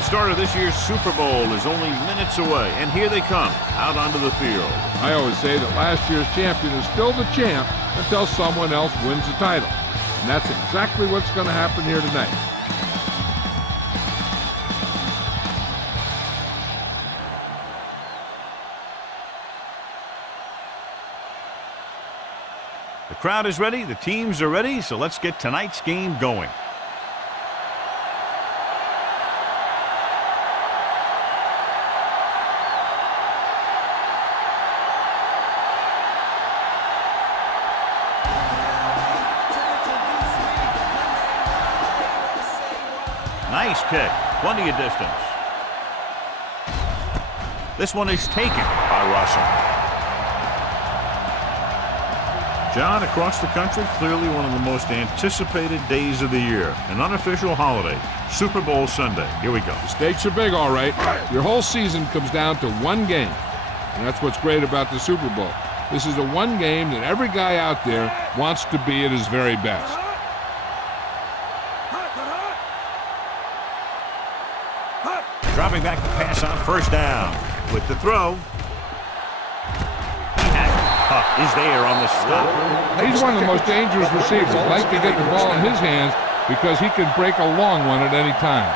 The start of this year's Super Bowl is only minutes away, and here they come, out onto the field. I always say that last year's champion is still the champ until someone else wins the title. And that's exactly what's going to happen here tonight. The crowd is ready, the teams are ready, so let's get tonight's game going. Nice kick, plenty of distance. This one is taken by Russell. John, across the country, clearly one of the most anticipated days of the year. An unofficial holiday, Super Bowl Sunday. Here we go. The stakes are big, all right. Your whole season comes down to one game. And that's what's great about the Super Bowl. This is the one game that every guy out there wants to be at his very best. Dropping back to pass on first down. With the throw. Is there on the stop. He's one of the most dangerous receivers. Like to get the ball in his hands because he can break a long one at any time.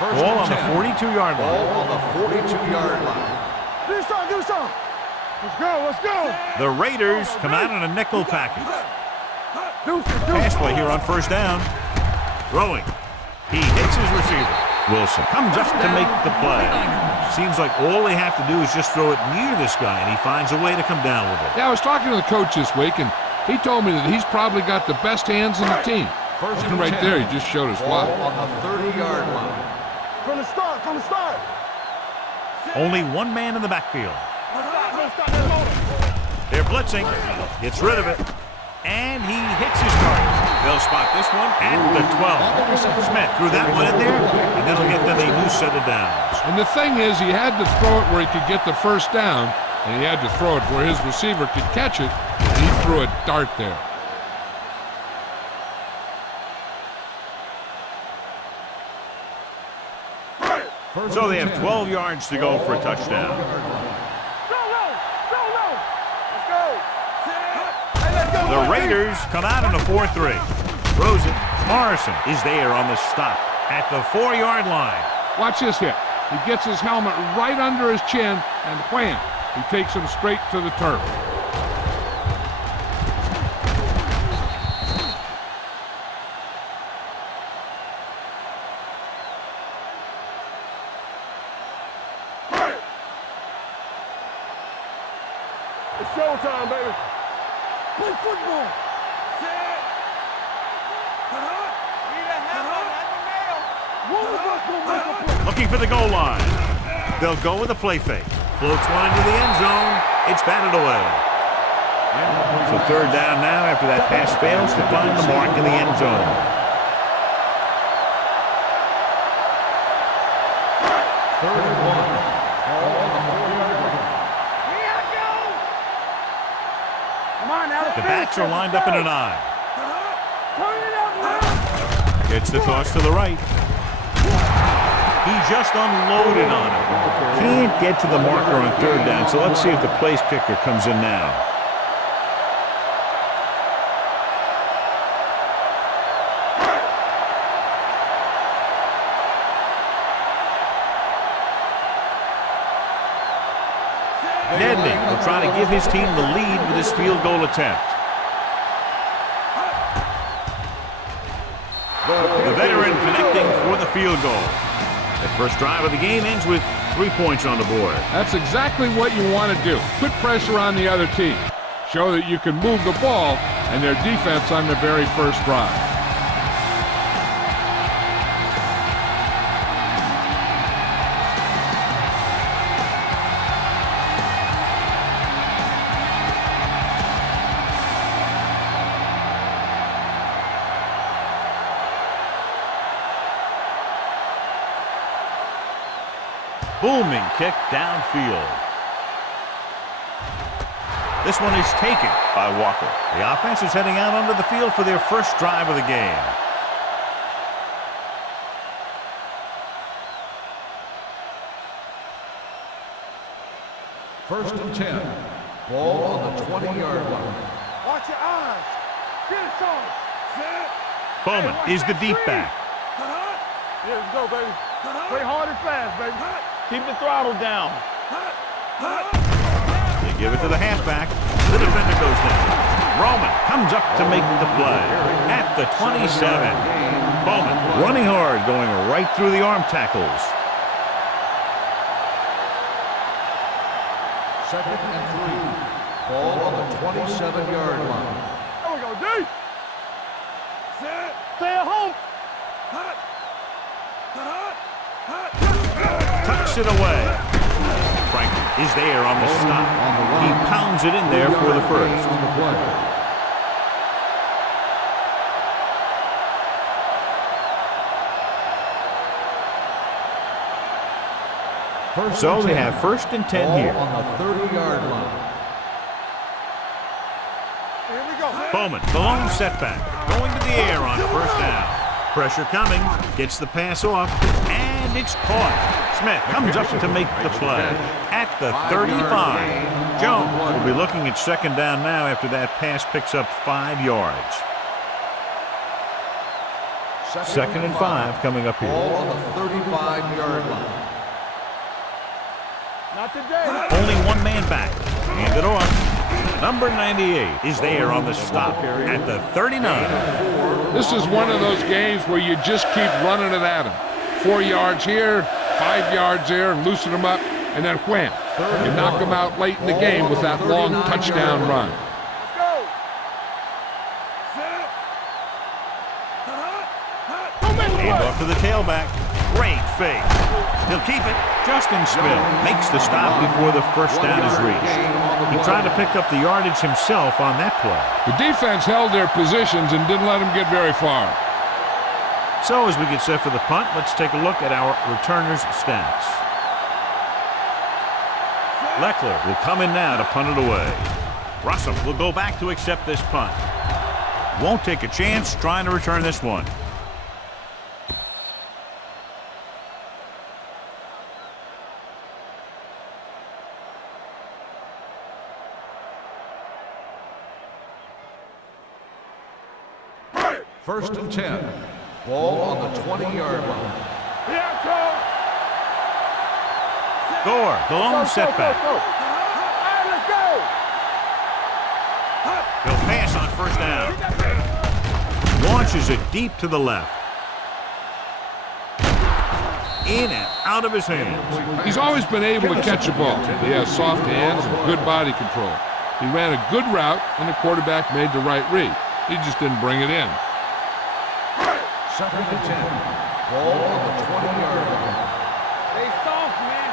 Ball on the 42-yard line. Ball on the 42-yard line. Do something. Let's go. The Raiders come out in a nickel package. Pass play here on first down. Throwing. He hits his receiver. Wilson comes up to make the play. Seems like all they have to do is just throw it near this guy, and he finds a way to come down with it. Yeah, I was talking to the coach this week, and he told me that he's probably got the best hands in the team. And right there, he just showed us why. Ball on the 30-yard line. From the start. Only one man in the backfield. They're blitzing. Gets rid of it. And he hits his target. They'll spot this one at the 12. Smith threw that one in there, and that'll get them a new set of downs. And the thing is, he had to throw it where he could get the first down, and he had to throw it where his receiver could catch it, and he threw a dart there. So they have 12 yards to go for a touchdown. The Raiders come out in a 4-3. Throws it. Morrison is there on the stop at the 4-yard line. Watch this hit. He gets his helmet right under his chin, and wham, he takes him straight to the turf. It's showtime, baby. Play football. Looking for the goal line. They'll go with a play fake. Floats one into the end zone. It's batted away. So third down now after that pass fails to find the mark in the end zone. Third and 1. Ball on the 40-yard line. The backs are lined up in an eye. Gets the toss to the right. He just unloaded on it. Can't get to the marker on third down, so let's see if the place kicker comes in now. Nedney will try to give his team the lead with his field goal attempt. The veteran connecting for the field goal. The first drive of the game ends with 3 points on the board. That's exactly what you want to do. Put pressure on the other team. Show that you can move the ball and their defense on the very first drive. Booming kick downfield. This one is taken by Walker. The offense is heading out onto the field for their first drive of the game. First and 10. Ball on the 20-yard line. Watch your eyes. Get it, Sean. Set. Bowman is the deep back. Yeah, let's go, baby. Play hard and fast, baby. Keep the throttle down. They give it to the halfback. The defender goes down. Roman comes up to make the play at the 27. Bowman running hard, going right through the arm tackles. Second and 3. Ball on the 27-yard line. There we go, D. Set. Stay at home. Tucks it away. Franklin is there on the stop. He pounds it in there for the first. So they have first and 10 here. On the 30-yard line. Here we go. Bowman, the lone setback, going to the air on first down. Pressure coming, gets the pass off, and it's caught. Smith comes up to make the play at the 35. Jones will be looking at second down now after that pass picks up 5 yards. Second and 5 coming up here. Ball on the 35-yard line. Not today. Only one man back. Hand it off. Number 98 is there on the stop at the 39. This is one of those games where you just keep running it at them. 4 yards here, 5 yards there, and loosen them up, and then wham. You knock them out late in the game with that long touchdown run. Let's go. Set. Hand off to the tailback. Great fake. He'll keep it. Justin Smith makes the stop before the first down is reached. He tried to pick up the yardage himself on that play. The defense held their positions and didn't let them get very far. So as we get set for the punt, let's take a look at our returners' stats. Leckler will come in now to punt it away. Russell will go back to accept this punt. Won't take a chance trying to return this one. First and 10. Ball on the 20-yard line. Here I come. Gore, the lone setback. Go. All right, let's go. He'll pass on first down. Launches it deep to the left. In and out of his hands. He's always been able to catch a ball. He has soft hands and good body control. He ran a good route, and the quarterback made the right read. He just didn't bring it in. Second and 10. Ball on the 20-yard line. Stay soft, man.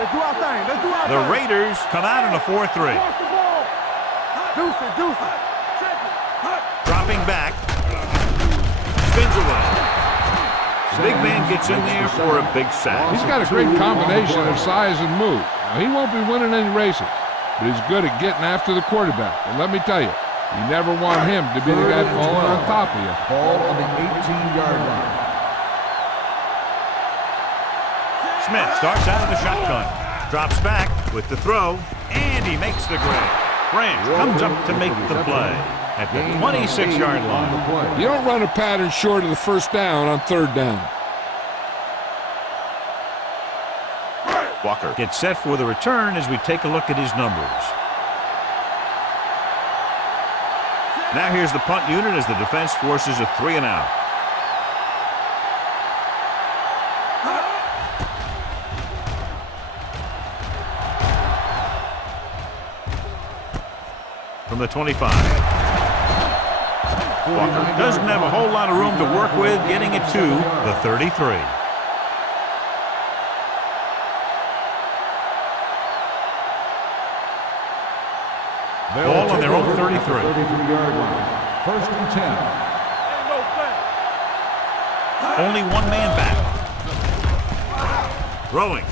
Let's do our thing. Let's do our thing. The Raiders come out in a 4-3. Watch the ball. Deuce it. Check it. Dropping back. Spins away. The big man gets in there for a big sack. He's got a great combination of size and move. Now, he won't be winning any races, but he's good at getting after the quarterback. And let me tell you, you never want him to be the guy falling on top of you. Ball on the 18-yard line. Smith starts out of the shotgun. Drops back with the throw, and he makes the grab. Branch comes up to make the play at the 26-yard line. You don't run a pattern short of the first down on third down. Walker gets set for the return as we take a look at his numbers. Now here's the punt unit as the defense forces a 3 and out. From the 25. Walker doesn't have a whole lot of room to work with, getting it to the 33. Ball on their own 33. 33-yard line. First and 10. Ain't no thing. Only one man back. Throwing.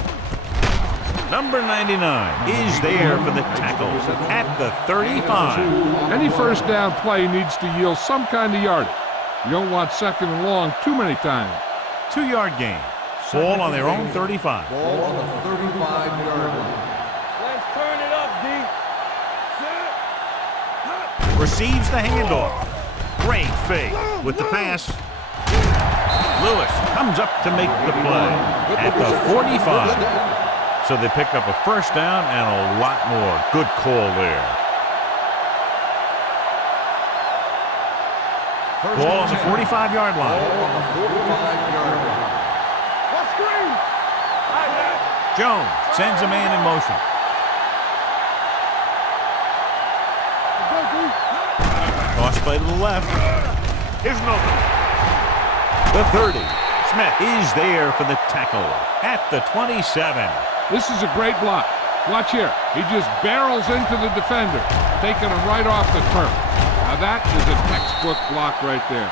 Number 99 is there for the tackle at the 35. Any first down play needs to yield some kind of yardage. You don't want second and long too many times. 2-yard gain. Ball on their own 35. Ball on the 35-yard line. Let's turn it up, D. Receives the handoff. Great fake with the pass. Lewis comes up to make the play at the 45. So they pick up a first down and a lot more. Good call there. Ball on the 45-yard line. Ball on the 45-yard line. What screen? Jones sends a man in motion. Toss play to the left. Here's an open. The 30. Smith is there for the tackle at the 27. This is a great block. Watch here. He just barrels into the defender, taking him right off the turf. Now that is a textbook block right there.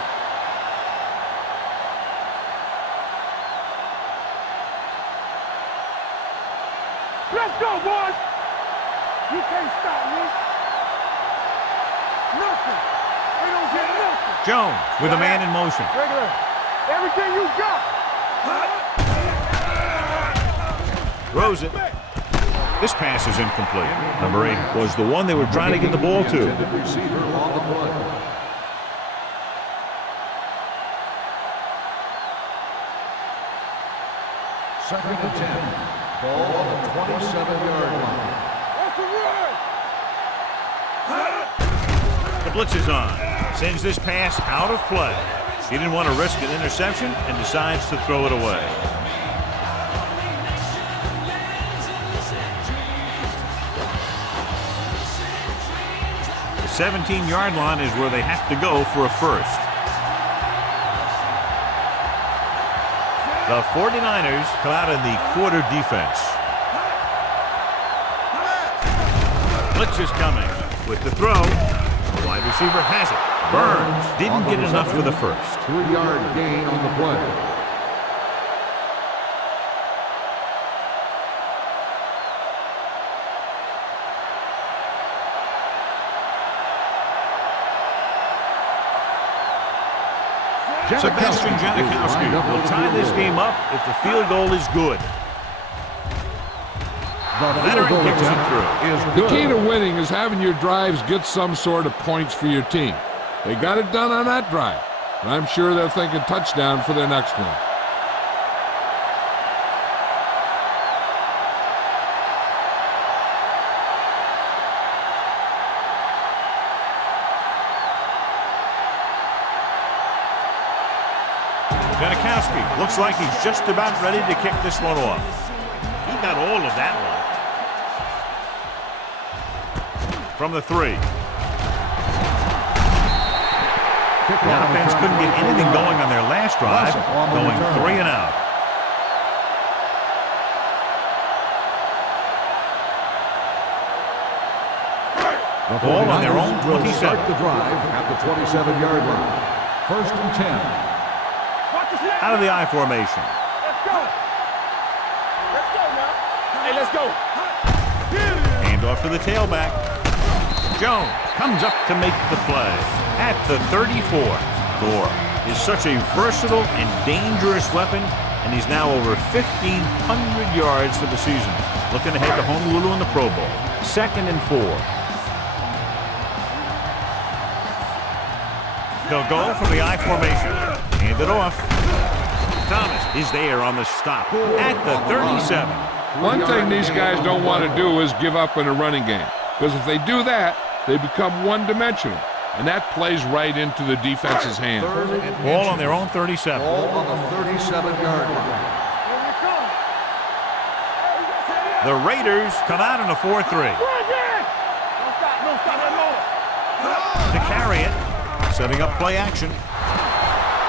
Let's go, boys. You can't stop me. Nothing. We don't get nothing. Jones with a man in motion. Regular. Everything you got. Throws it. This pass is incomplete. Number 8 was the one they were trying to get the ball to. Receiver on the play. Second and 10. Ball on the 27-yard line. The blitz is on. Sends this pass out of play. He didn't want to risk an interception and decides to throw it away. The 17-yard line is where they have to go for a first. The 49ers come out in the quarter defense. Blitz is coming with the throw. The wide receiver has it. Burns didn't get enough for the first. 3-yard gain on the play. Sebastian Janikowski will tie this game up if the field goal is good. Veteran kicks it through. The key to winning is having your drives get some sort of points for your team. They got it done on that drive, and I'm sure they're thinking touchdown for their next one. Janikowski looks like he's just about ready to kick this one off. He got all of that one. From the 3. The offense couldn't get anything going on their last drive, going 3 and out. The ball on their own 27. Will start the drive at the 27-yard line. First and 10. Out of the I formation. Let's go. Let's go now. Hey, let's go. Hand off to the tailback. Jones comes up to make the play at the 34. Gore is such a versatile and dangerous weapon, and he's now over 1,500 yards for the season. Looking ahead to Honolulu in the Pro Bowl. 2nd and 4. They'll go from the I formation. Hand it off. Thomas is there on the stop at the 37. One thing these guys don't want to do is give up in a running game, because if they do that, they become one-dimensional, and that plays right into the defense's hands. Ball on their own 37. Ball on the 37-yard line. The Raiders come out in a 4-3. To carry it, setting up play action.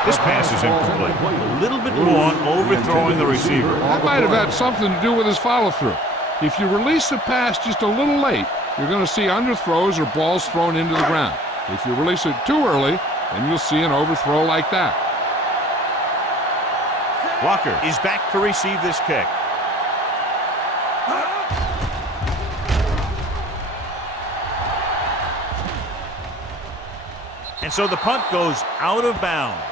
This pass is incomplete. A little bit long, overthrowing the receiver. That might have had something to do with his follow-through. If you release the pass just a little late, you're going to see underthrows or balls thrown into the ground. If you release it too early, then you'll see an overthrow like that. Walker is back to receive this kick. And so the punt goes out of bounds.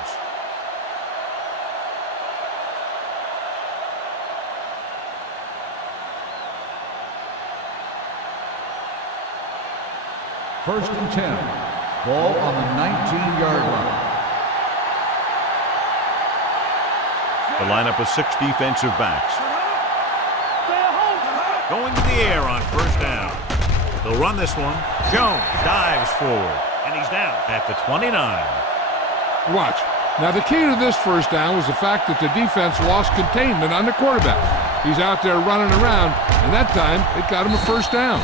First and 10. Ball on the 19-yard line. The lineup of 6 defensive backs. Going to the air on first down. They'll run this one. Jones dives forward, and he's down at the 29. Watch. Now, the key to this first down was the fact that the defense lost containment on the quarterback. He's out there running around, and that time it got him a first down.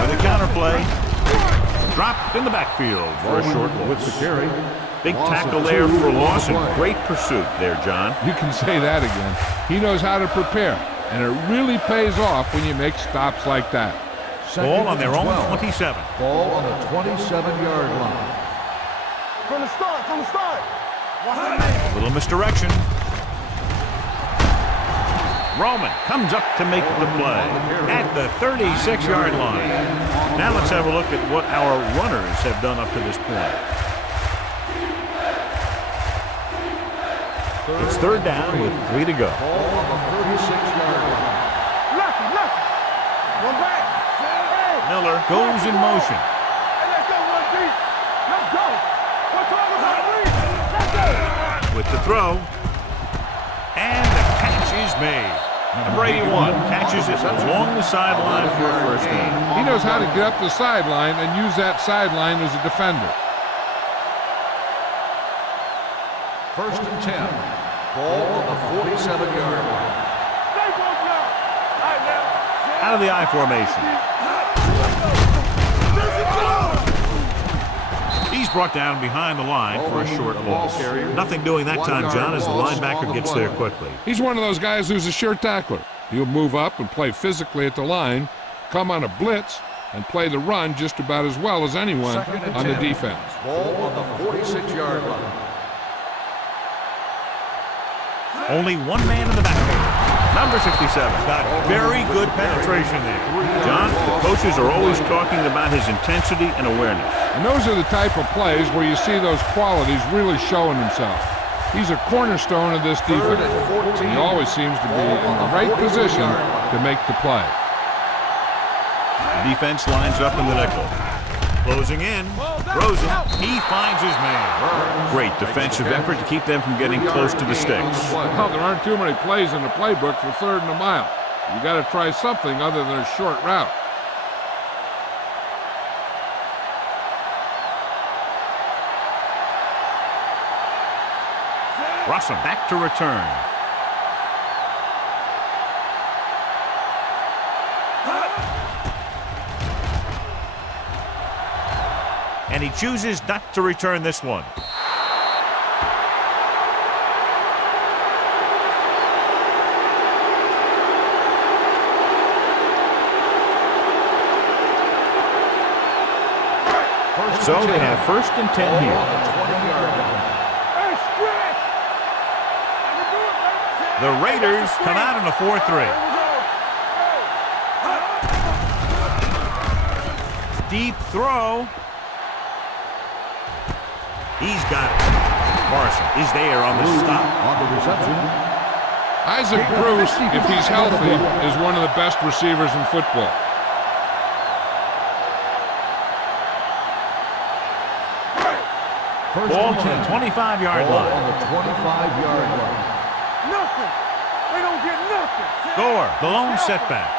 With a counterplay. Dropped in the backfield for a short loss. With the carry. Big tackle there for a loss and great pursuit there, John. You can say that again. He knows how to prepare, and it really pays off when you make stops like that. Ball on their own 27. Ball on the 27-yard line. From the start. A little misdirection. Roman comes up to make the play at the 36-yard line. Now let's have a look at what our runners have done up to this point. It's third down with 3 to go. Ball on the 36-yard line. One back. Miller goes in motion. Let's go, one deep. Let's go. What's all about me? Let's go. With the throw. And the catch is made. Number 81 catches it along the sideline for a first down. He knows how to get up the sideline and use that sideline as a defender. First and 10. Ball on the 47-yard line. Out of the I formation. He's brought down behind the line for a short loss. Nothing doing that time, John, as the linebacker gets there quickly. He's one of those guys who's a sure tackler. He'll move up and play physically at the line, come on a blitz, and play the run just about as well as anyone on the defense. Ball on the 46-yard line. Only one man in the backfield. Number 67 got very good penetration there. John, the coaches are always talking about his intensity and awareness. And those are the type of plays where you see those qualities really showing himself. He's a cornerstone of this defense. He always seems to be in the right position to make the play. The defense lines up in the nickel. Closing in, throws it, he finds his man. Great defensive effort to keep them from getting close to the sticks. Well, there aren't too many plays in the playbook for third and a mile. You got to try something other than a short route. Russell back to return. And he chooses not to return this one. So they have first and 10 here. The Raiders come out in a 4-3. Deep throw. He's got it. Morrison is there on the stop. On the reception. Isaac Bruce, if he's healthy, is one of the best receivers in football. Ball on the 25-yard line. On the 25-yard line. Nothing. They don't get nothing. Gore, the lone setback.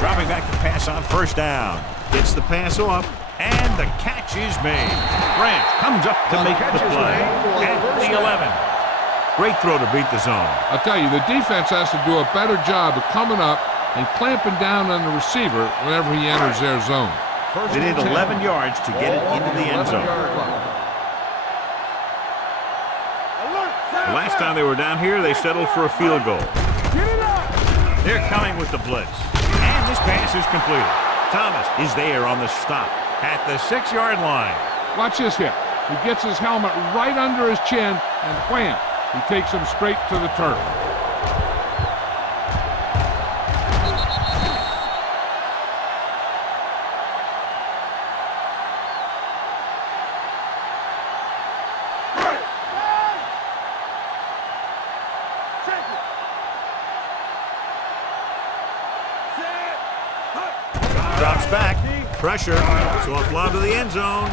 Dropping back to pass on first down. Gets the pass off, and the catch is made. Branch comes up to make the play at the 11. Great throw to beat the zone. I'll tell you, the defense has to do a better job of coming up and clamping down on the receiver whenever he enters their zone. They need 11 yards to get it into the end zone. The last time they were down here, they settled for a field goal. They're coming with the blitz. And this pass is completed. Thomas is there on the stop. at the 6-yard line. Watch this hit. He gets his helmet right under his chin, and wham, he takes him straight to the turf. Drops back. Pressure. Soft lob to the end zone.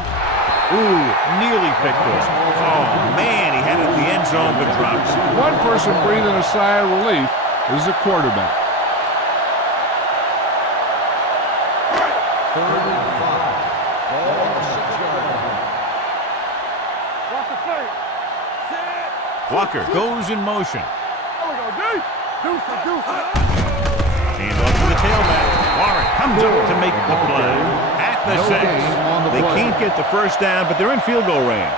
Ooh, nearly picked off. Oh, man, he had it in the end zone, but drops. One person breathing a sigh of relief is the quarterback. 3rd and 5. Ball on the 6-yard line. Walker goes in motion. There we go, deuce. Hand off to the tailback. Warren comes up to make the play. At the 6. They can't get the first down, but they're in field goal range.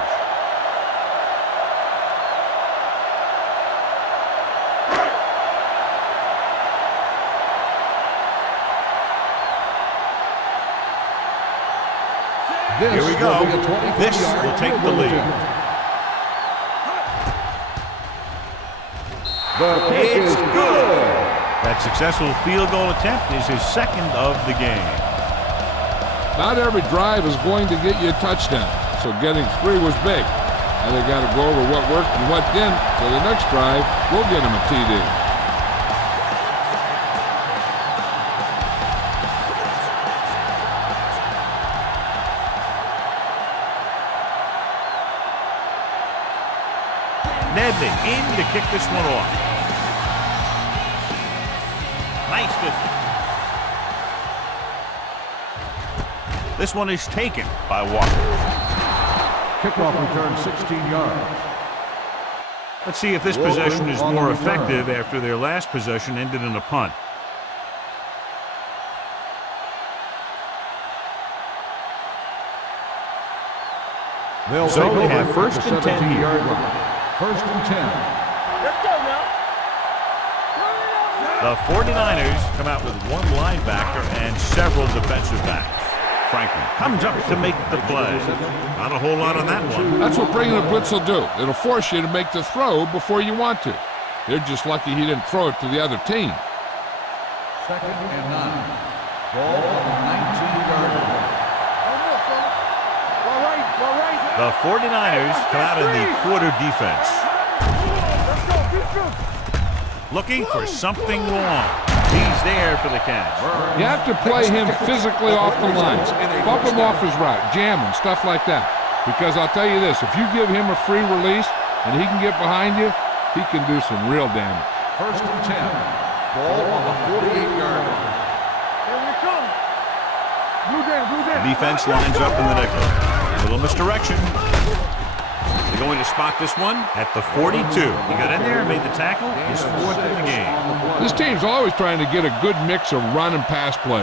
Here we go. This will take the lead. It's good. That successful field goal attempt is his 2nd of the game. Not every drive is going to get you a touchdown, so getting 3 was big. Now they got to go over what worked and what didn't, so the next drive will get him a TD. Nedley in to kick this one off. Nice distance. This one is taken by Walker. Kickoff return 16 yards. Let's see if this possession is more effective after their last possession ended in a punt. So they have 1st and 10 here. 1st and 10. Let's go now. The 49ers come out with one linebacker and several defensive backs. Franklin comes up to make the play. Not a whole lot on that one. That's what bringing a blitz will do. It'll force you to make the throw before you want to. They're just lucky he didn't throw it to the other team. 2nd and 9. Ball on the 19-yard line. The 49ers come out in the quarter defense. Looking for something long. He's there for the catch. You have to play him physically off the lines. Bump him off his route, jam him, stuff like that. Because I'll tell you this, if you give him a free release and he can get behind you, he can do some real damage. 1st and 10. Ball on the 48-yard line. Here we come. Blue down. Defense lines up in the nickel. Little misdirection. They're going to spot this one at the 42. He got in there and made the tackle. His 4th in the game. This team's always trying to get a good mix of run and pass plays.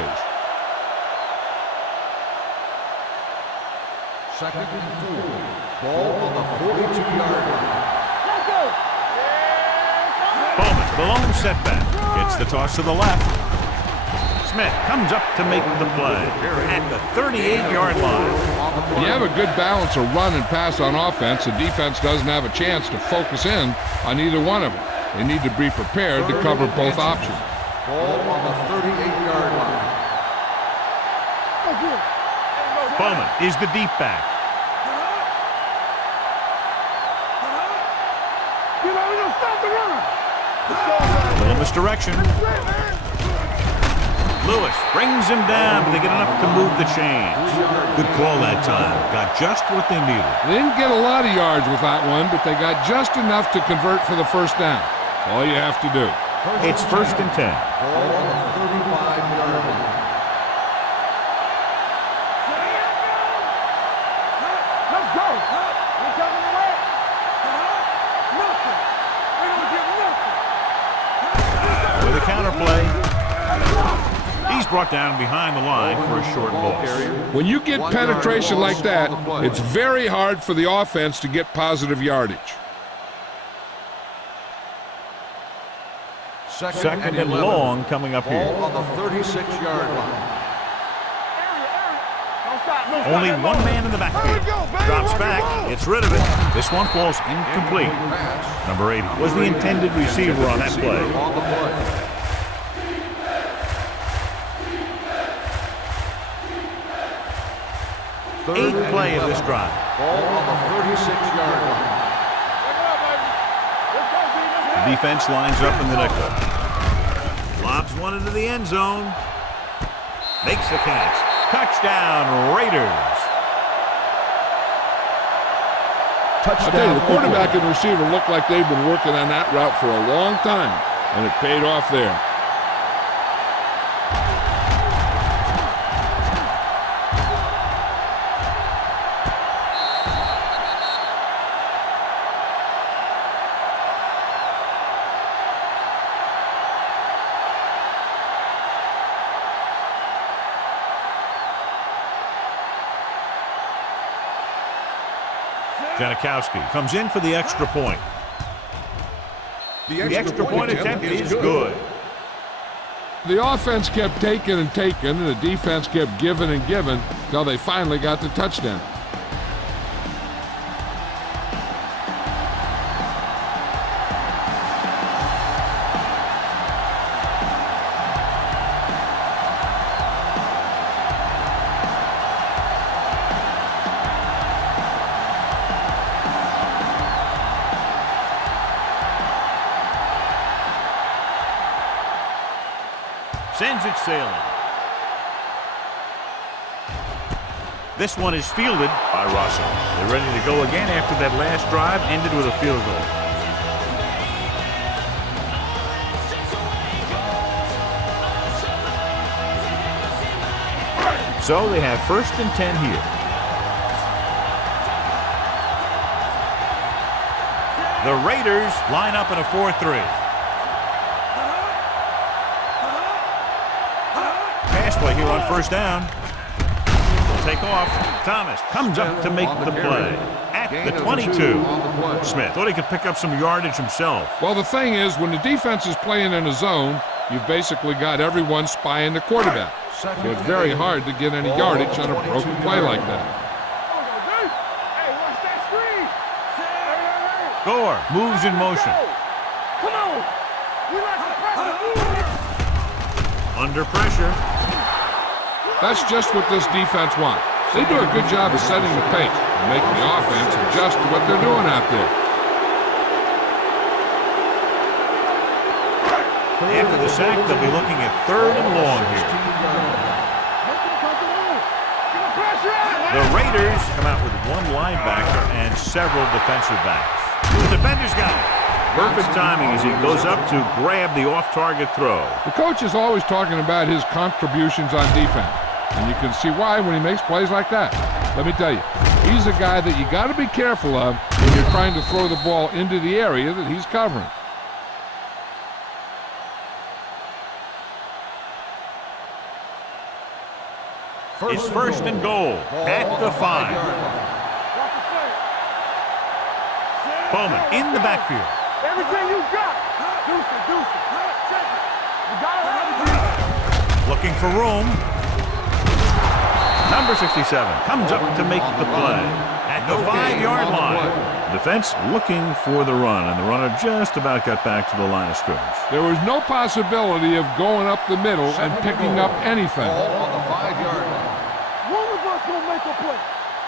2nd and 4. Ball on the 42-yard line. Bowman, the lone setback. Gets the toss to the left. Smith comes up to make the play at the 38-yard line. When you have a good balance of run and pass on offense, the defense doesn't have a chance to focus in on either one of them. They need to be prepared to cover both options. Ball on the 38-yard line. Bowman is the deep back. Stop the run. Little misdirection. Lewis brings him down, but they get enough to move the chains. Good call that time. Got just what they needed. They didn't get a lot of yards with that one, but they got just enough to convert for the first down. All you have to do. It's 1st and 10. Ball on the 35-yard line. Let's go. We're coming away. Nothing. We don't get nothing. With a counterplay. He's brought down behind the line for a short ball. When you get penetration like that, it's very hard for the offense to get positive yardage. 2nd and long coming up here. Ball on the 36-yard line. Don't stop. Only one man in the backfield. Drops back, gets rid of it. This one falls incomplete. Number 80 was the intended receiver on that play. Eighth play of this drive. Ball on the 36-yard line. The defense lines up in the nickel. Lobs one into the end zone. Makes the catch. Touchdown, Raiders. I'll tell you, the quarterback and the receiver look like they've been working on that route for a long time, and it paid off there. Janikowski comes in for the extra point. The extra point attempt is good. The offense kept taking and taking, and the defense kept giving and giving until they finally got the touchdown. Sends it sailing. This one is fielded by Russell. They're ready to go again after that last drive ended with a field goal. So they have 1st and 10 here. The Raiders line up in a 4-3. Play here on 1st down. Will take off. Thomas comes up to make the play at the 22. Smith thought he could pick up some yardage himself. Well, the thing is, when the defense is playing in a zone, you've basically got everyone spying the quarterback. So it's very hard to get any yardage on a broken play like that. Gore moves in motion. Come on. We like to pressure. Under pressure. That's just what this defense wants. They do a good job of setting the pace and making the offense adjust to what they're doing out there. After the sack, they'll be looking at 3rd and long here. The Raiders come out with one linebacker and several defensive backs. The defenders got it. Perfect timing as he goes up to grab the off-target throw. The coach is always talking about his contributions on defense, and you can see why when he makes plays like that. Let me tell you, he's a guy that you got to be careful of when you're trying to throw the ball into the area that he's covering. It's 1st and goal at the 5. Bowman in the backfield. Everything you got. Deuce it. Check it. You got it. Looking for room. Number 67 comes up to make the play at the 5-yard line. Defense looking for the run, and the runner just about got back to the line of scrimmage. There was no possibility of going up the middle and picking up anything. Ball on the 5-yard line. One of us will make a play.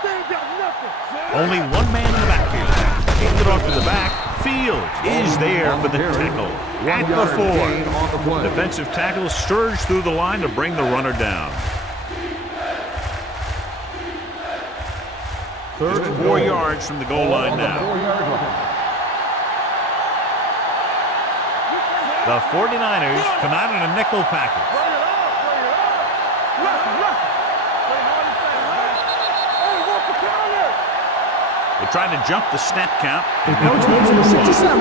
They ain't got nothing. Only one man in the backfield. Hands it off to the back. Fields is there for the tackle at the 4. Defensive tackle surged through the line to bring the runner down. Just 4 yards from the goal line now. The 49ers come out in a nickel package. They're trying to jump the snap count. Encroachment 67.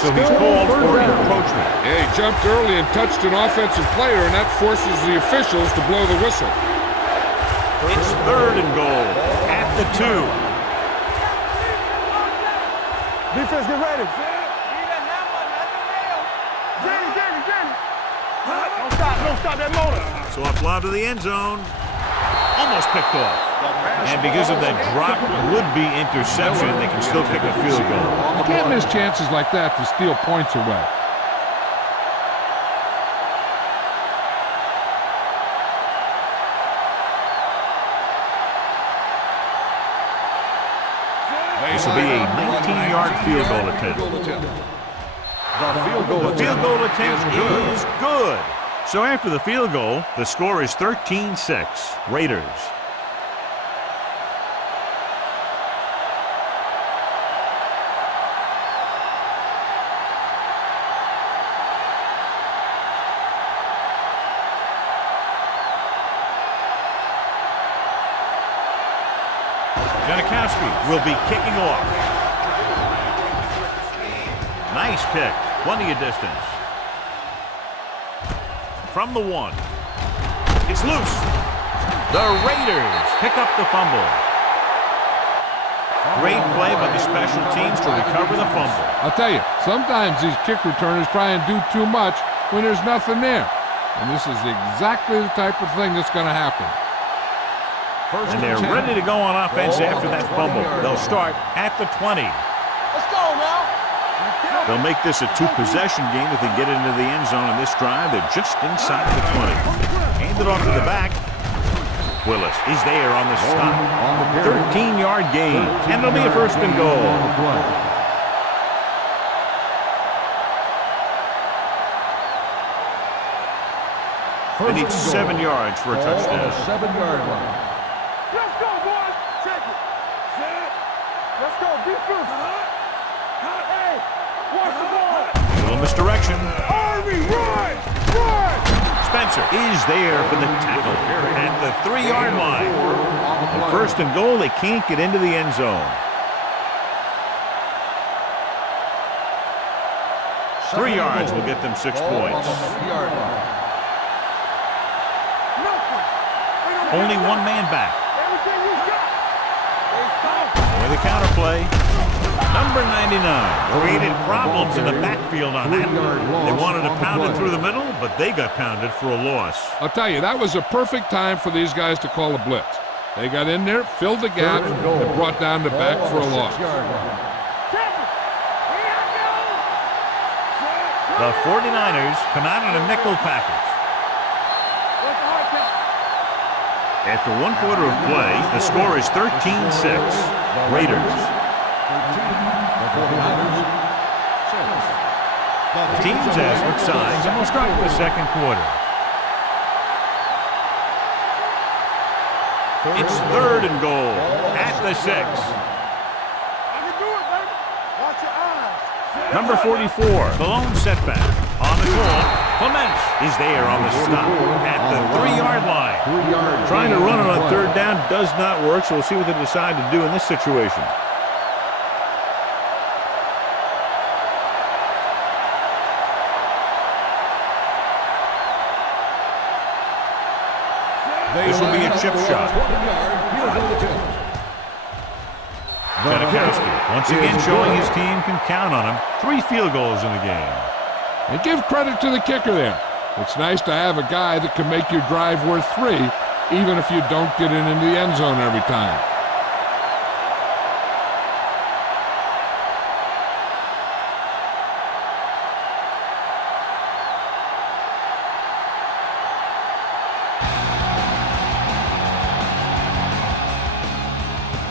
So he's called for encroachment. Yeah, he jumped early and touched an offensive player, and that forces the officials to blow the whistle. It's 3rd and goal at the 2. Defense, get ready. Jamie. Don't stop that motor. So off lob to the end zone. almost picked off. And because of that drop would-be interception, they can still kick a field goal. You can't miss chances like that to steal points away. This will be a 19-yard field goal attempt. The field goal attempt is good. So after the field goal, the score is 13-6, Raiders. Janikowski will be kicking off. Nice kick. Plenty of distance. From the 1. It's loose. The Raiders pick up the fumble. Great play by the special teams to recover the fumble. I'll tell you, sometimes these kick returners try and do too much when there's nothing there. And this is exactly the type of thing that's going to happen. And they're ready to go on offense after that fumble. They'll start at the 20. Let's go now. They'll make this a two-possession game if they get into the end zone on this drive. They're just inside the 20. Hand it off to the back. Willis is there on the stop. 13-yard gain. And it'll be a first and goal. They need 7 yards for a touchdown. 7-yard line. Let's go, boys. Check it. Set. Let's go. Defense. Hey, watch the ball. Little misdirection. Army, run! Run! Spencer is there for the tackle at the 3-yard line. And first and goal, they can't get into the end zone. 3 yards will get them 6 points. Only one man back. With a counter play. Number 99 created problems in the backfield on that. They wanted to pound it through the middle, but they got pounded for a loss. I'll tell you, that was a perfect time for these guys to call a blitz. They got in there, filled the gap, and brought down the back for a loss. The 49ers come out in a nickel package. After 1 quarter of play, the score is 13-6. Raiders. The teams have switched sides, and we'll start with the second quarter. It's 3rd and goal at the 6. I can do it, baby. Watch your eyes. Number 44, the lone setback. On the call, Clements is there on the stop at the 3-yard line. Trying to run it on 3rd down does not work, so we'll see what they decide to do in this situation. This will be a chip shot. Janikowski once again showing his team can count on him. 3 field goals in the game. And give credit to the kicker there. It's nice to have a guy that can make your drive worth 3, even if you don't get in the end zone every time.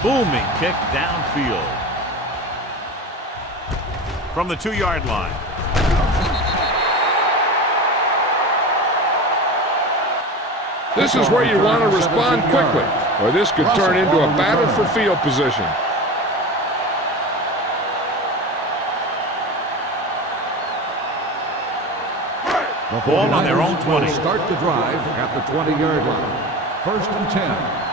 Booming kick downfield. From the 2-yard line. This is where you want to respond quickly, or this could turn into a battle for field position. The ball on their own 20. Start the drive at the 20-yard line. 1st and 10.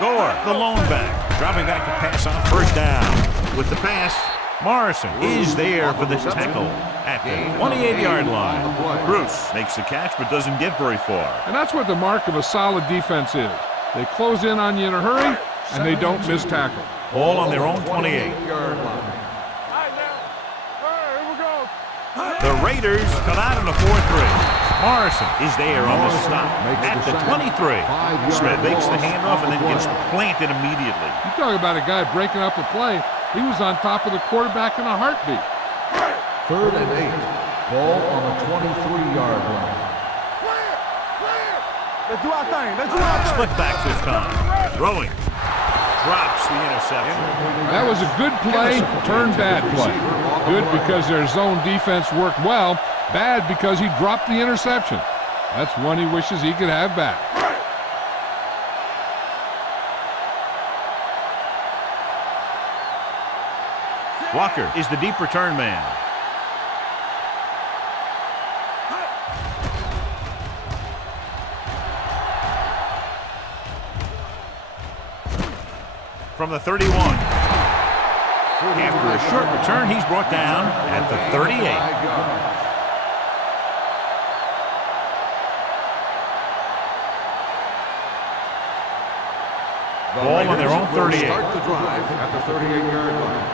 Gore, the lone back, dropping back to pass on 1st down. With the pass, Morrison is there for the tackle at the 28-yard line. Bruce makes the catch but doesn't get very far. And that's what the mark of a solid defense is. They close in on you in a hurry, and they don't miss tackle. All on their own 28. The Raiders come out in a 4-3. Morrison is there on the stop at the 23. Smith makes the handoff and then gets planted immediately. You talk about a guy breaking up a play. He was on top of the quarterback in a heartbeat. 3rd and 8. Ball on the 23-yard line. Let's do our thing. Let's do our thing. Split back this time. Throwing. Drops the interception. That was a good play, turned bad play. Good because their zone defense worked well. Bad because he dropped the interception. That's one he wishes he could have back. Walker is the deep return man. From the 31. After a short return, he's brought down at the 38. Ball on their own 38. Start the drive at the 38-yard line.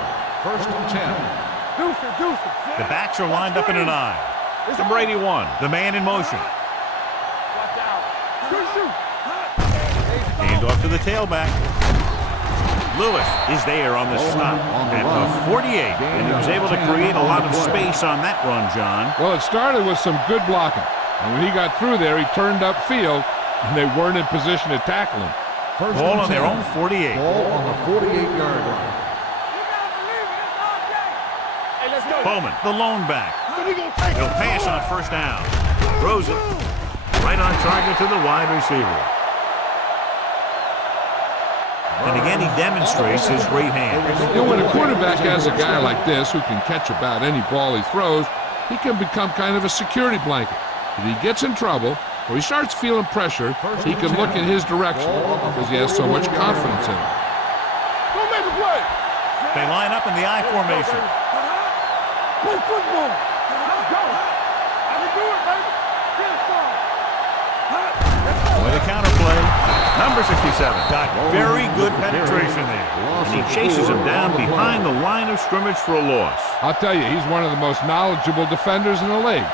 1st and 10. Deuce. The backs are lined up in an eye. Number 81, the man in motion. Hand off to the tailback. Lewis is there on the stop at the 48, and he was able to create a lot of space on that run, John. Well, it started with some good blocking. And when he got through there, he turned upfield, and they weren't in position to tackle him. Ball on their own 48. Ball on the 48-yard line. Hey, let's go. Bowman, the lone back. He'll pass on 1st down. Throws it right on target to the wide receiver. And again, he demonstrates his great hands. You know, when a quarterback has a guy like this who can catch about any ball he throws, he can become kind of a security blanket. If he gets in trouble or he starts feeling pressure, he can look in his direction because he has so much confidence in him. Don't make a play. They line up in the I formation. Play football. Let's go. I can do it, baby. Get it started. With a counterplay, number 67 got very good penetration there. And he chases him down behind the line of scrimmage for a loss. I'll tell you, he's one of the most knowledgeable defenders in the league.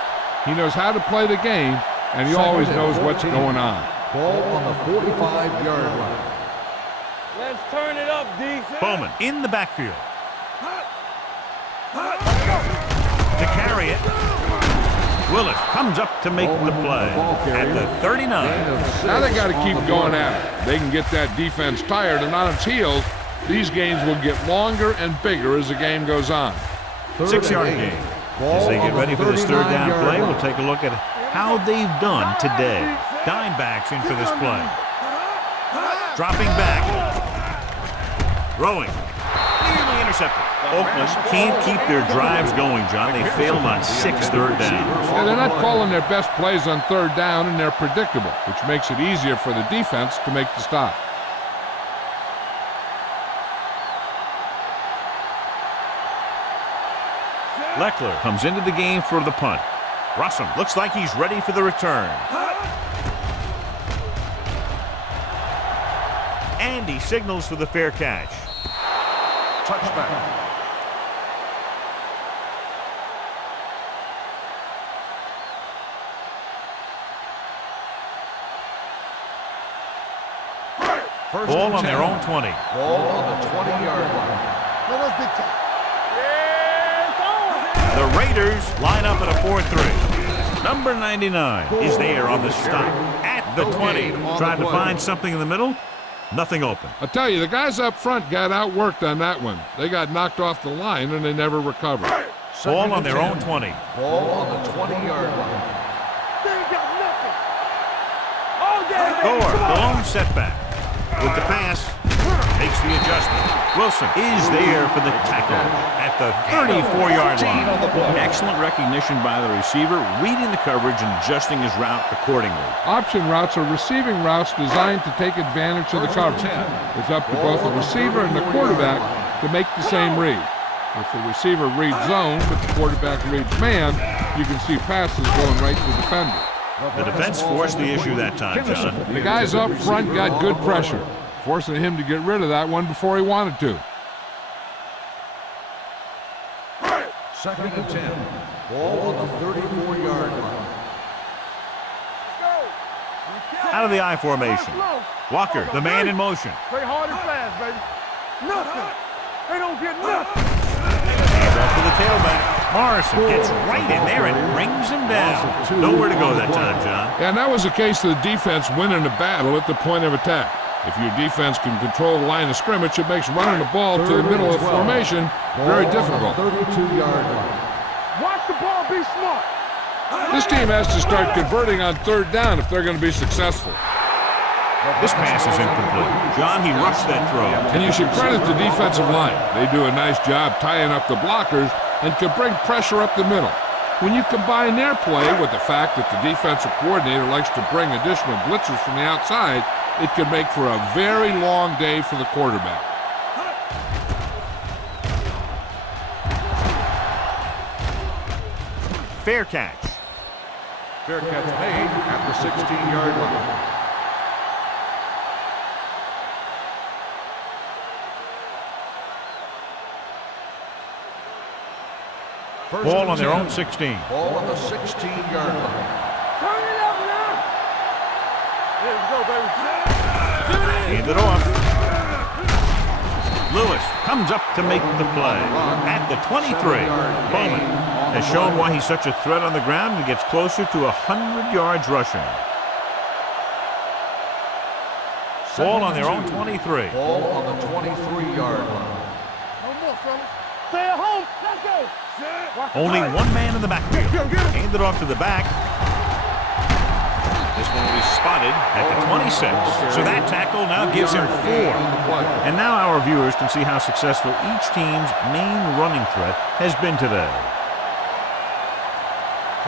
He knows how to play the game, and he always knows what's going on. Ball on the 45-yard line. Let's turn it up, D. Bowman in the backfield. To carry it. Willis comes up to make the play at the 39. Now they got to keep going at it. They can get that defense tired and on its heels. These games will get longer and bigger as the game goes on. 6-yard gain. As they get ready for this 3rd down play, we'll take a look at how they've done today. Dime backs in for this play. Dropping back. Throwing. Nearly intercepted. Oakland can't keep their drives going, John. They failed on 6 third downs. Yeah, they're not calling their best plays on 3rd down, and they're predictable, which makes it easier for the defense to make the stop. Leckler comes into the game for the punt. Russell looks like he's ready for the return. And he signals for the fair catch. Touchback. Ball on their own 20. Ball on the 20-yard line. Let's big time. The Raiders line up at a 4-3. Number 99 is there on the stop at the 20. Trying to find something in the middle. Nothing open. I'll tell you, the guys up front got outworked on that one. They got knocked off the line, and they never recovered. Ball on their own 20. Ball on the 20-yard line. They ain't got nothing. Oh, yeah, Gore, the lone setback. With the pass, makes the adjustment. Wilson is there for the tackle at the 34-yard line. Excellent recognition by the receiver, reading the coverage and adjusting his route accordingly. Option routes are receiving routes designed to take advantage of the coverage. It's up to both the receiver and the quarterback to make the same read. If the receiver reads zone, but the quarterback reads man, you can see passes going right to the defender. The defense forced the issue that time, John. The guys up front got good pressure, forcing him to get rid of that one before he wanted to. 2nd and 10. Ball on the 34-yard line. Out of the I formation. Walker, the man in motion. Play hard and fast, baby. Nothing. They don't get nothing. Hands off to the tailback. Morrison gets right in there and brings him down. Nowhere to go that time, John. And that was the case of the defense winning the battle at the point of attack. If your defense can control the line of scrimmage, it makes running the ball to the middle of formation very difficult. 32-yard line. Watch the ball, be smart. This team has to start converting on third down if they're going to be successful. This pass is incomplete. John, he rushed that throw. And you should credit the defensive line. They do a nice job tying up the blockers and can bring pressure up the middle. When you combine their play with the fact that the defensive coordinator likes to bring additional blitzers from the outside, it can make for a very long day for the quarterback. Fair catch. Fair catch made at the 16-yard line. Ball on their own 16. Ball on the 16-yard line. Turn it up now. Here we go, baby. Hand it off. Lewis comes up to make the play. At the 23, Bowman has shown why he's such a threat on the ground and gets closer to 100 yards rushing. Ball on their own 23. Ball on the 23-yard line. No more, fellas. Stay at home. Let's go. Only one man in the backfield. Hand it off to the back. This one will be spotted at the 26. So that tackle now gives him 4. And now our viewers can see how successful each team's main running threat has been today.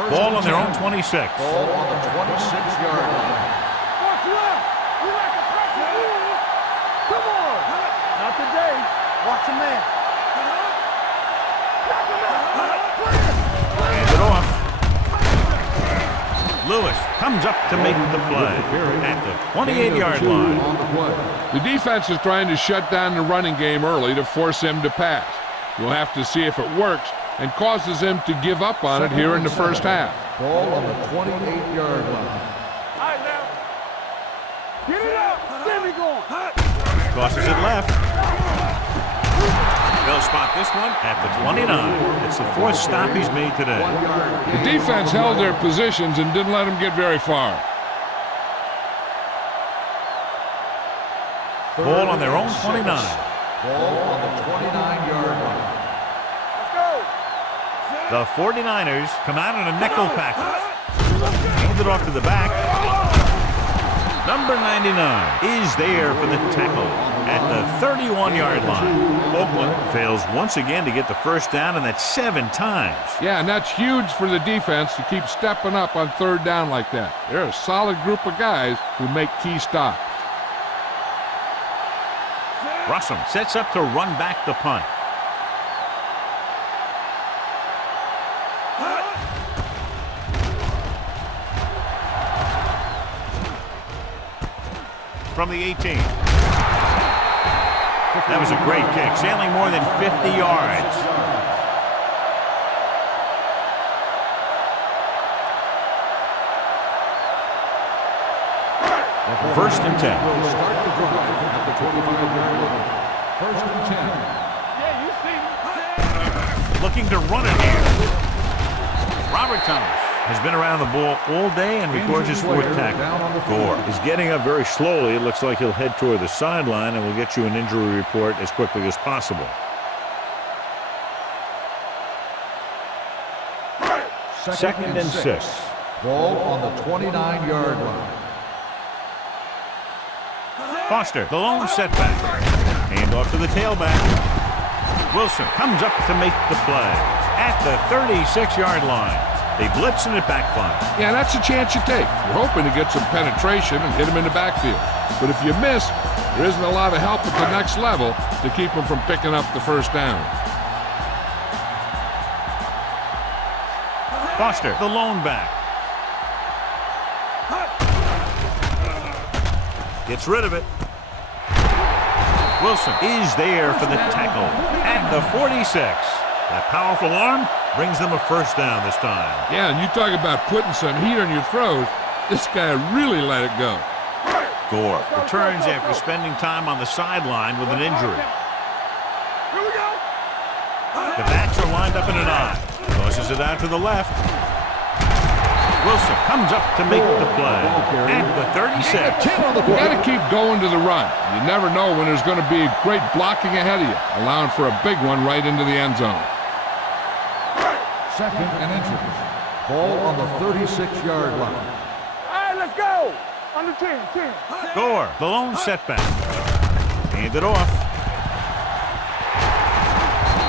Ball on their own 26. Ball on the 26-yard line. Watch left. We like to pressure you. Come on. Not today. Watch a man. Hands it off. Lewis comes up to make the play at the 28-yard line. The defense is trying to shut down the running game early to force him to pass. We'll have to see if it works and causes him to give up on it here in the first half. Ball on the 28-yard line. All right, now. Get it up. Get me going. Tosses it left. They'll spot this one at the 29. It's the 4th stop he's made today. The defense held their positions and didn't let them get very far. Ball on their own 29. Ball on the 29-yard line. Let's go. The 49ers come out in a nickel package. Hand it off to the back. Number 99 is there for the tackle at the 31-yard line. Oakland fails once again to get the first down, and that's 7 times. Yeah, and that's huge for the defense to keep stepping up on third down like that. They're a solid group of guys who make key stops. Russell sets up to run back the punt. From the 18. That was a great kick, sailing more than 50 yards. First and 10. Will start the drive at the 25-yard line. First and 10. Yeah, you see me. Looking to run it here. Robert Thomas has been around the ball all day and records his 4th tackle. Gore is getting up very slowly. It looks like he'll head toward the sideline, and we'll get you an injury report as quickly as possible. Second and 6. Ball on the 29-yard line. Foster, the lone setback. Hand off to the tailback. Wilson comes up to make the play at the 36-yard line. They blitz and it backfires. Yeah, that's a chance you take. You're hoping to get some penetration and hit him in the backfield. But if you miss, there isn't a lot of help at the next level to keep him from picking up the first down. Foster, the lone back. Gets rid of it. Wilson is there for the tackle at the 46. That powerful arm brings them a first down this time. Yeah, and you talk about putting some heat on your throws. This guy really let it go. Gore returns after spending time on the sideline with an injury. Here we go. The backs are lined up in an I. Tosses it out to the left. Wilson comes up to make the play. At the 36. You got to keep going to the run. You never know when there's going to be great blocking ahead of you, allowing for a big one right into the end zone. Second and inches. Ball on the 36-yard line. All right, let's go. On the 10. Gore, the lone setback. Hand it off.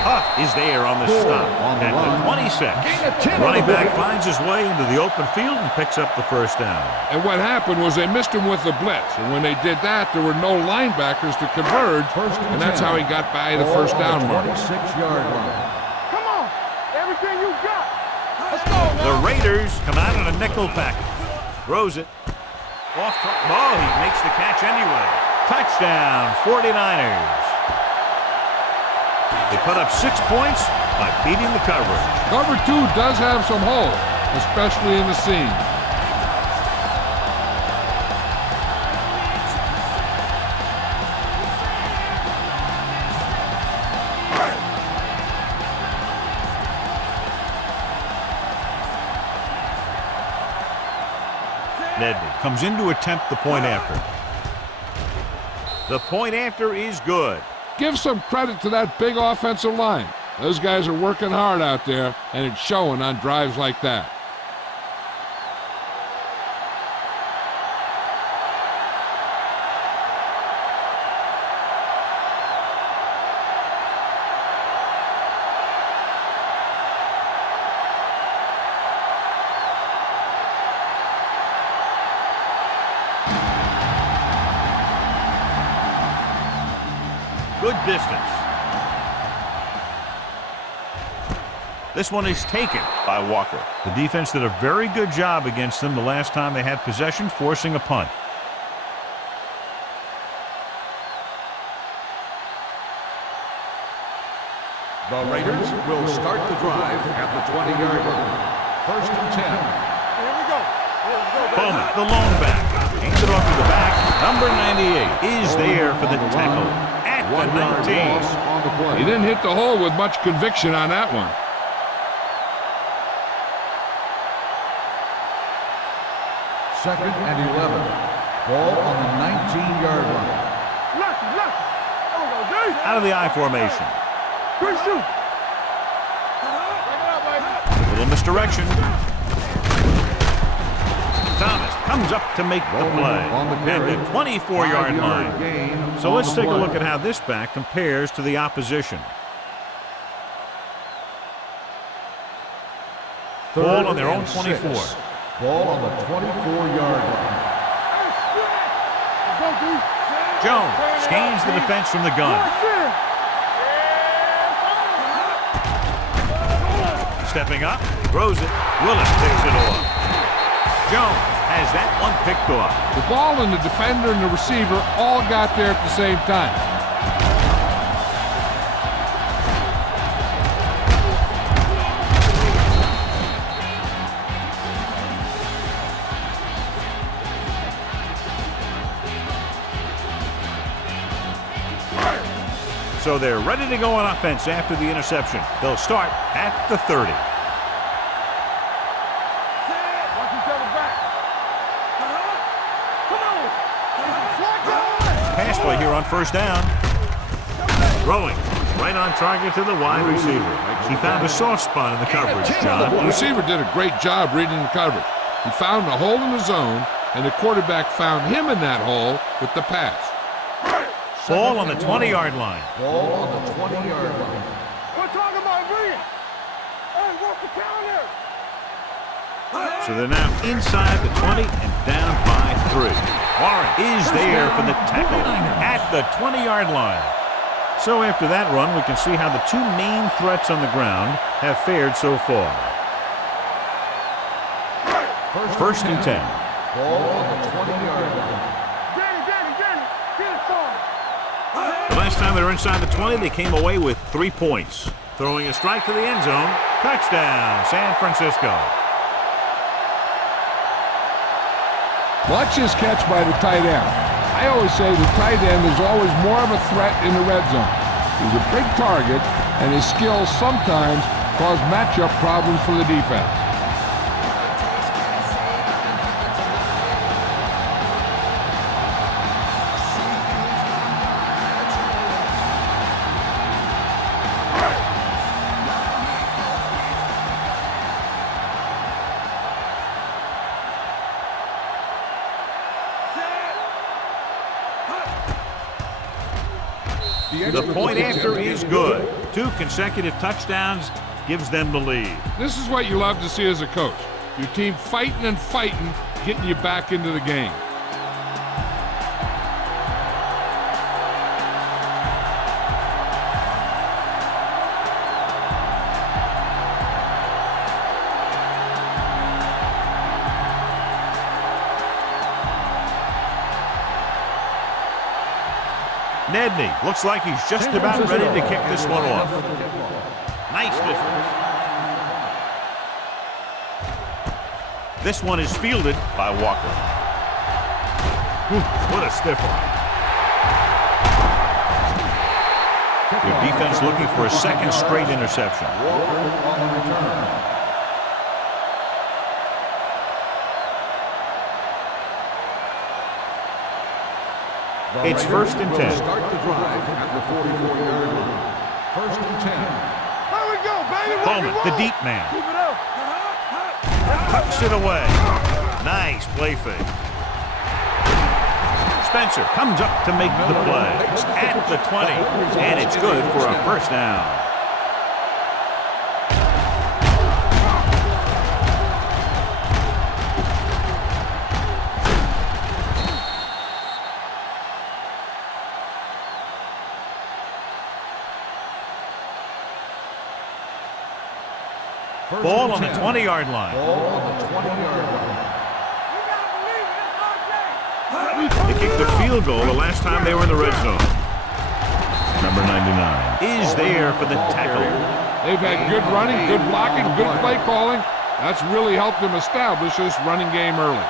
Huff is there on the stop. At the 26. Running back finds his way into the open field and picks up the first down. And what happened was they missed him with the blitz. And when they did that, there were no linebackers to converge. And that's how he got by the first down mark. 26-yard line. Come on. Everything you got. Let's go, man. The Raiders come out in a nickel package. Throws it. Off. Oh, he makes the catch anyway. Touchdown, 49ers. They put up 6 points by beating the coverage. Cover 2 does have some holes, especially in the seam. Nedved comes in to attempt the point after. The point after is good. Give some credit to that big offensive line. Those guys are working hard out there, and it's showing on drives like that. Good distance. This one is taken by Walker. The defense did a very good job against them the last time they had possession, forcing a punt. The Raiders will start the drive at the 20-yard line. First and 10. Here we go. Bowman, the lone back. Hands it off to the back. Number 98 is there for the tackle at the 19. He didn't hit the hole with much conviction on that one. Second and 11. Ball on the 19-yard line. Lucky. There we go, D. Out of the I formation. Good shoot. A little misdirection. Thomas comes up to make the play at the 24-yard line. So let's take a look at how this back compares to the opposition. Ball on their own 24. Ball on the 24-yard line. Jones scans the defense from the gun. Stepping up, throws it. Willis picks it off. Jones has that one picked off. The ball and the defender and the receiver all got there at the same time. So they're ready to go on offense after the interception. They'll start at the 30. Watch each other back. Come on. Pass play here on first down. Throwing right on target to the wide receiver. He found a soft spot in the coverage, John. The receiver did a great job reading the coverage. He found a hole in the zone, and the quarterback found him in that hole with the pass. Ball on the 20-yard line. Ball on the 20-yard line. We're talking about brilliant. Hey, what's the counter? So they're now inside the 20 and down by 3. Warren is there for the tackle at the 20-yard line. So after that run, we can see how the two main threats on the ground have fared so far. First and 10. Ball on the 20-yard line. Last time they were inside the 20, they came away with 3 points. Throwing a strike to the end zone. Touchdown, San Francisco. Watch his catch by the tight end. I always say the tight end is always more of a threat in the red zone. He's a big target, and his skills sometimes cause matchup problems for the defense. The point after is good. 2 consecutive touchdowns gives them the lead. This is what you love to see as a coach. Your team fighting and fighting, getting you back into the game. Nedney looks like he's just about ready to kick this one off. Nice distance. This one is fielded by Walker. What a stiff one. Your defense looking for a second straight interception. It's 1st and 10. Start the drive at the 44-yard line. 1st and 10. Here we go, baby. Bowman, the deep man. Keep it up. Tucks it away. Nice play fake. Spencer comes up to make the play. At the 20, and it's good for a 1st down. Ball on the 20-yard line. Ball on the 20-yard line. They kicked the field goal the last time they were in the red zone. Number 99 is there for the tackle. They've had good running, good blocking, good play calling. That's really helped them establish this running game early.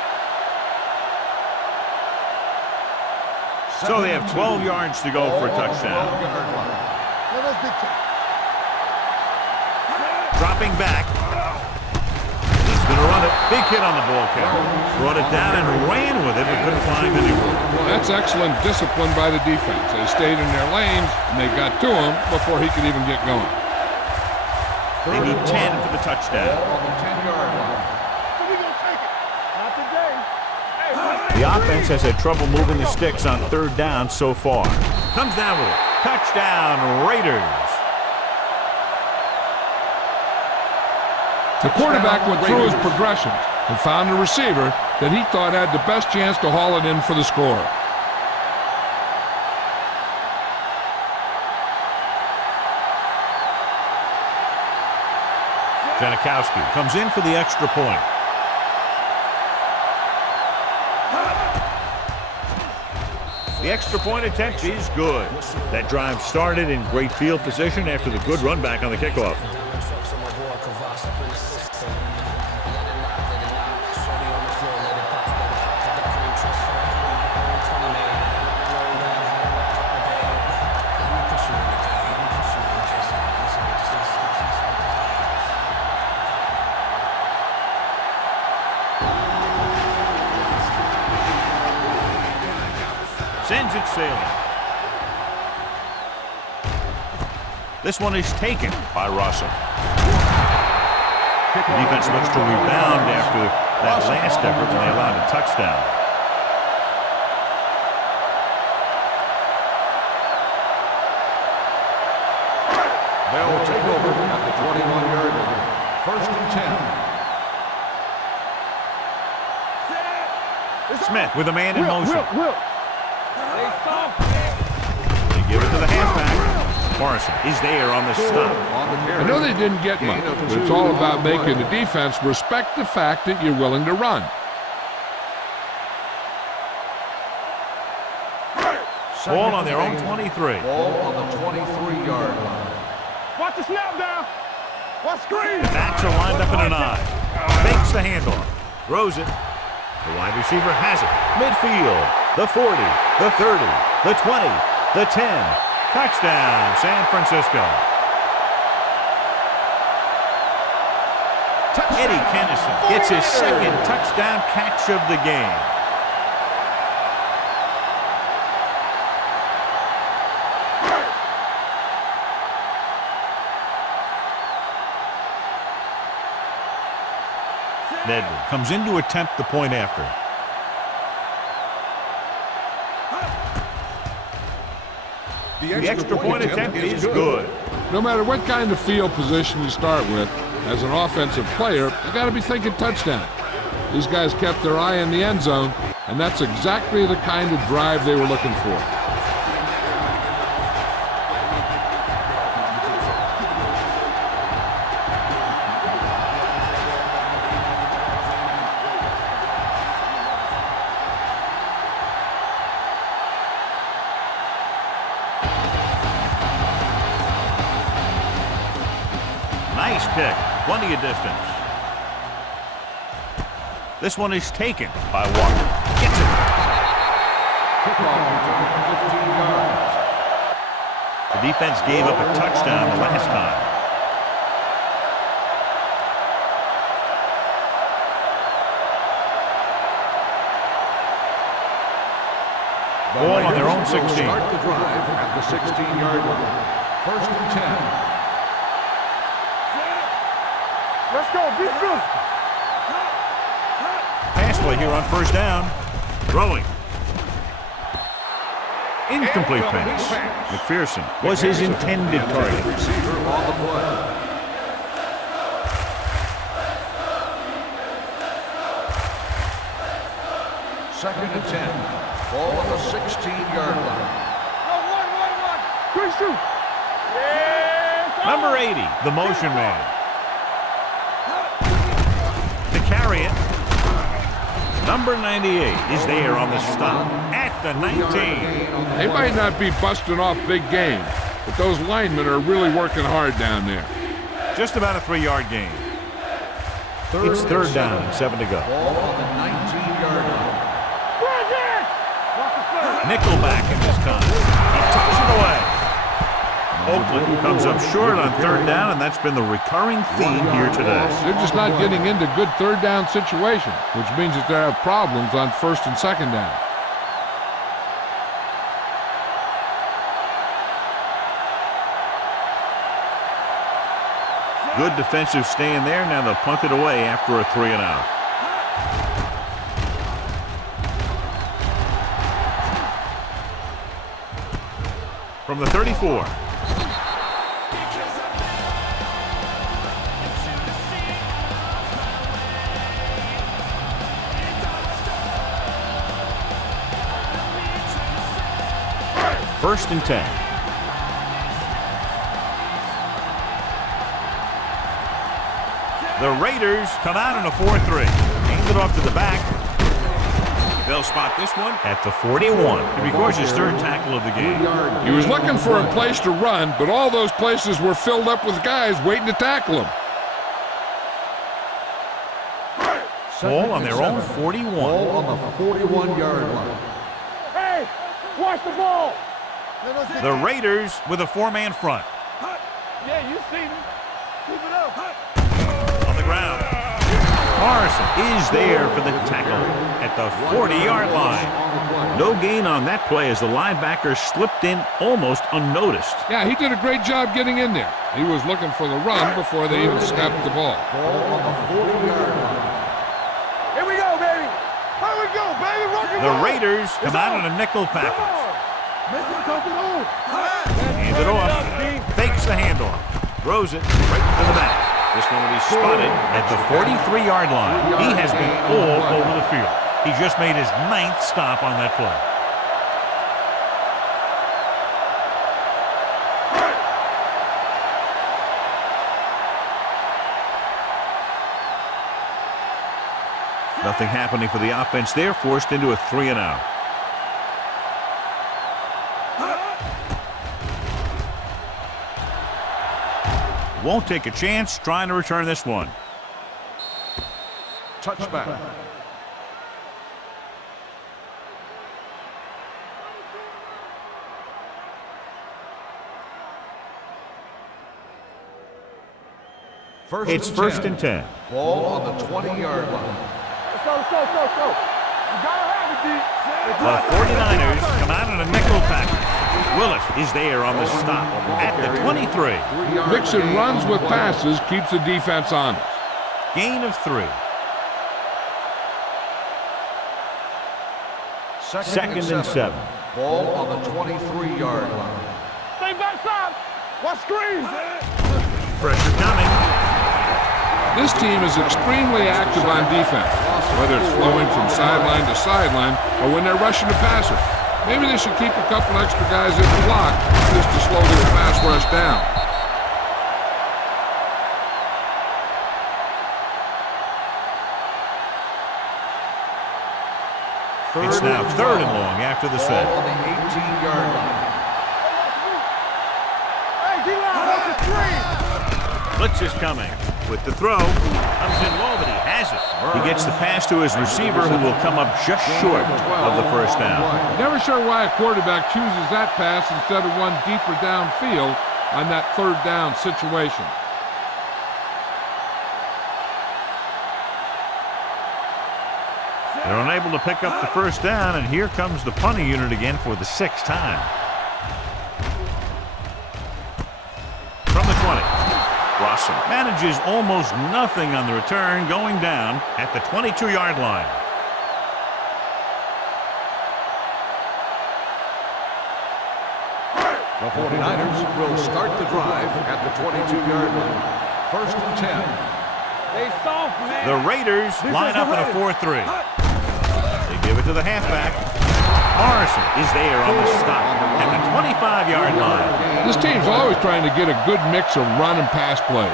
So they have 12 yards to go for a touchdown. Dropping back. He's going to run it. Big hit on the ball carrier. Brought it down and ran with it, but couldn't find anyone. That's excellent discipline by the defense. They stayed in their lanes, and they got to him before he could even get going. They need 10 for the touchdown. On the 10-yard line. So we gonna take it. Not today. Hey, The offense has had trouble moving the sticks on 3rd down so far. Comes down with it. Touchdown, Raiders. The quarterback went through his progressions and found a receiver that he thought had the best chance to haul it in for the score. Janikowski comes in for the extra point. The extra point attempt is good. That drive started in great field position after the good run back on the kickoff. Sends it sailing. This one is taken by Russell. The defense looks to rebound after that last effort when they allowed a touchdown. They'll take over at the 21-yard line. 1st and 10. Smith with a man in motion. Will. They give it to the halfback. Morrison is there on the stop. I know they didn't get much, but it's all about making the defense respect the fact that you're willing to run. Ball on their own 23. Ball on the 23-yard line. Watch the snap down. Watch screen. The backs are lined up in an eye. Fakes the handoff. Throws it. The wide receiver has it. Midfield. the 40, the 30, the 20, the 10. Touchdown, San Francisco. Eddie Kennison gets his second touchdown catch of the game. Nedley comes in to attempt the point after. The extra point attempt is good. No matter what kind of field position you start with, as an offensive player, you got to be thinking touchdown. These guys kept their eye in the end zone, and that's exactly the kind of drive they were looking for. Nice kick, plenty of distance. This one is taken by Walker. Gets it. Kickoff return, 15 yards. The defense gave up a touchdown the last time. Ball on their own 16. Start the drive at the 16-yard line. First and 10. Let's go, be good. Pass play here on first down. Throwing. Incomplete pass. McPherson was his intended target. Receiver on the play. Second and 10. Ball on the 16-yard line. Go, 1, 1, 1. Quick shoot. Yes, Number 80, the motion man. To carry it. Number 98 is there on the stop at the 19. They might not be busting off big game, but those linemen are really working hard down there. Just about a 3-yard gain. It's third down and 7 to go. Ball on the 19-yard line. Nickelback in this time. He tucks it away. Oakland comes up short on third down, and that's been the recurring theme here today. They're just not getting into good third down situations, which means that they have problems on first and second down. Good defensive stand there. Now they'll punt it away after a 3 and out. From the 34. First and 10. The Raiders come out in a 4-3. Hand it off to the back. They'll spot this one at the 41. And of course, his third tackle of the game. He was looking for a place to run, but all those places were filled up with guys waiting to tackle him. Ball on their own 41. Ball on the 41-yard line. Hey, watch the ball. The Raiders with a 4-man front. Yeah, you see me. Keep it up. On the ground. Morrison is there for the tackle at the 40-yard line. No gain on that play as the linebacker slipped in almost unnoticed. Yeah, he did a great job getting in there. He was looking for the run before they even snapped the ball. Ball on the 40-yard line. Here we go, baby. Here we go, baby. Rock and The roll. Raiders come out in a nickel package. Hands it off. Fakes the handoff. Throws it right to the back. This one will be spotted at the 43-yard line. He has been all over the field. He just made his 9th stop on that play. Nothing happening for the offense there, forced into a 3 and out. Won't take a chance trying to return this one. Touchback. It's first and 10. Ball on the 20-yard line. Let's go, let's go, let's go, let's go. You gotta have it, D. The 49ers come out in a nickel package. Willis is there on the stop at the 23. Mixing runs with passes keeps the defense honest. Gain of 3. Second and 7. Ball on the 23-yard line. Stay backside. Watch screens. Pressure coming. This team is extremely active on defense, whether it's flowing from sideline to sideline or when they're rushing the passer. Maybe they should keep a couple extra guys in the block just to slow this pass rush down. It's now third and long after the set. Ball on the 18-yard line. Hey, D-line, watch the screen. Blitz is coming. With the throw, comes in low, but he has it. He gets the pass to his receiver, who will come up just short of the first down. Never sure why a quarterback chooses that pass instead of one deeper downfield on that third down situation. They're unable to pick up the first down, and here comes the punting unit again for the 6th time. From the 20. Russell manages almost nothing on the return, going down at the 22-yard line. The 49ers will start the drive at the 22-yard line. First and 10. They soft, man. The Raiders line up in a 4-3. They give it to the halfback. Morrison is there on the stop at the 25-yard line. This team's always trying to get a good mix of run and pass plays.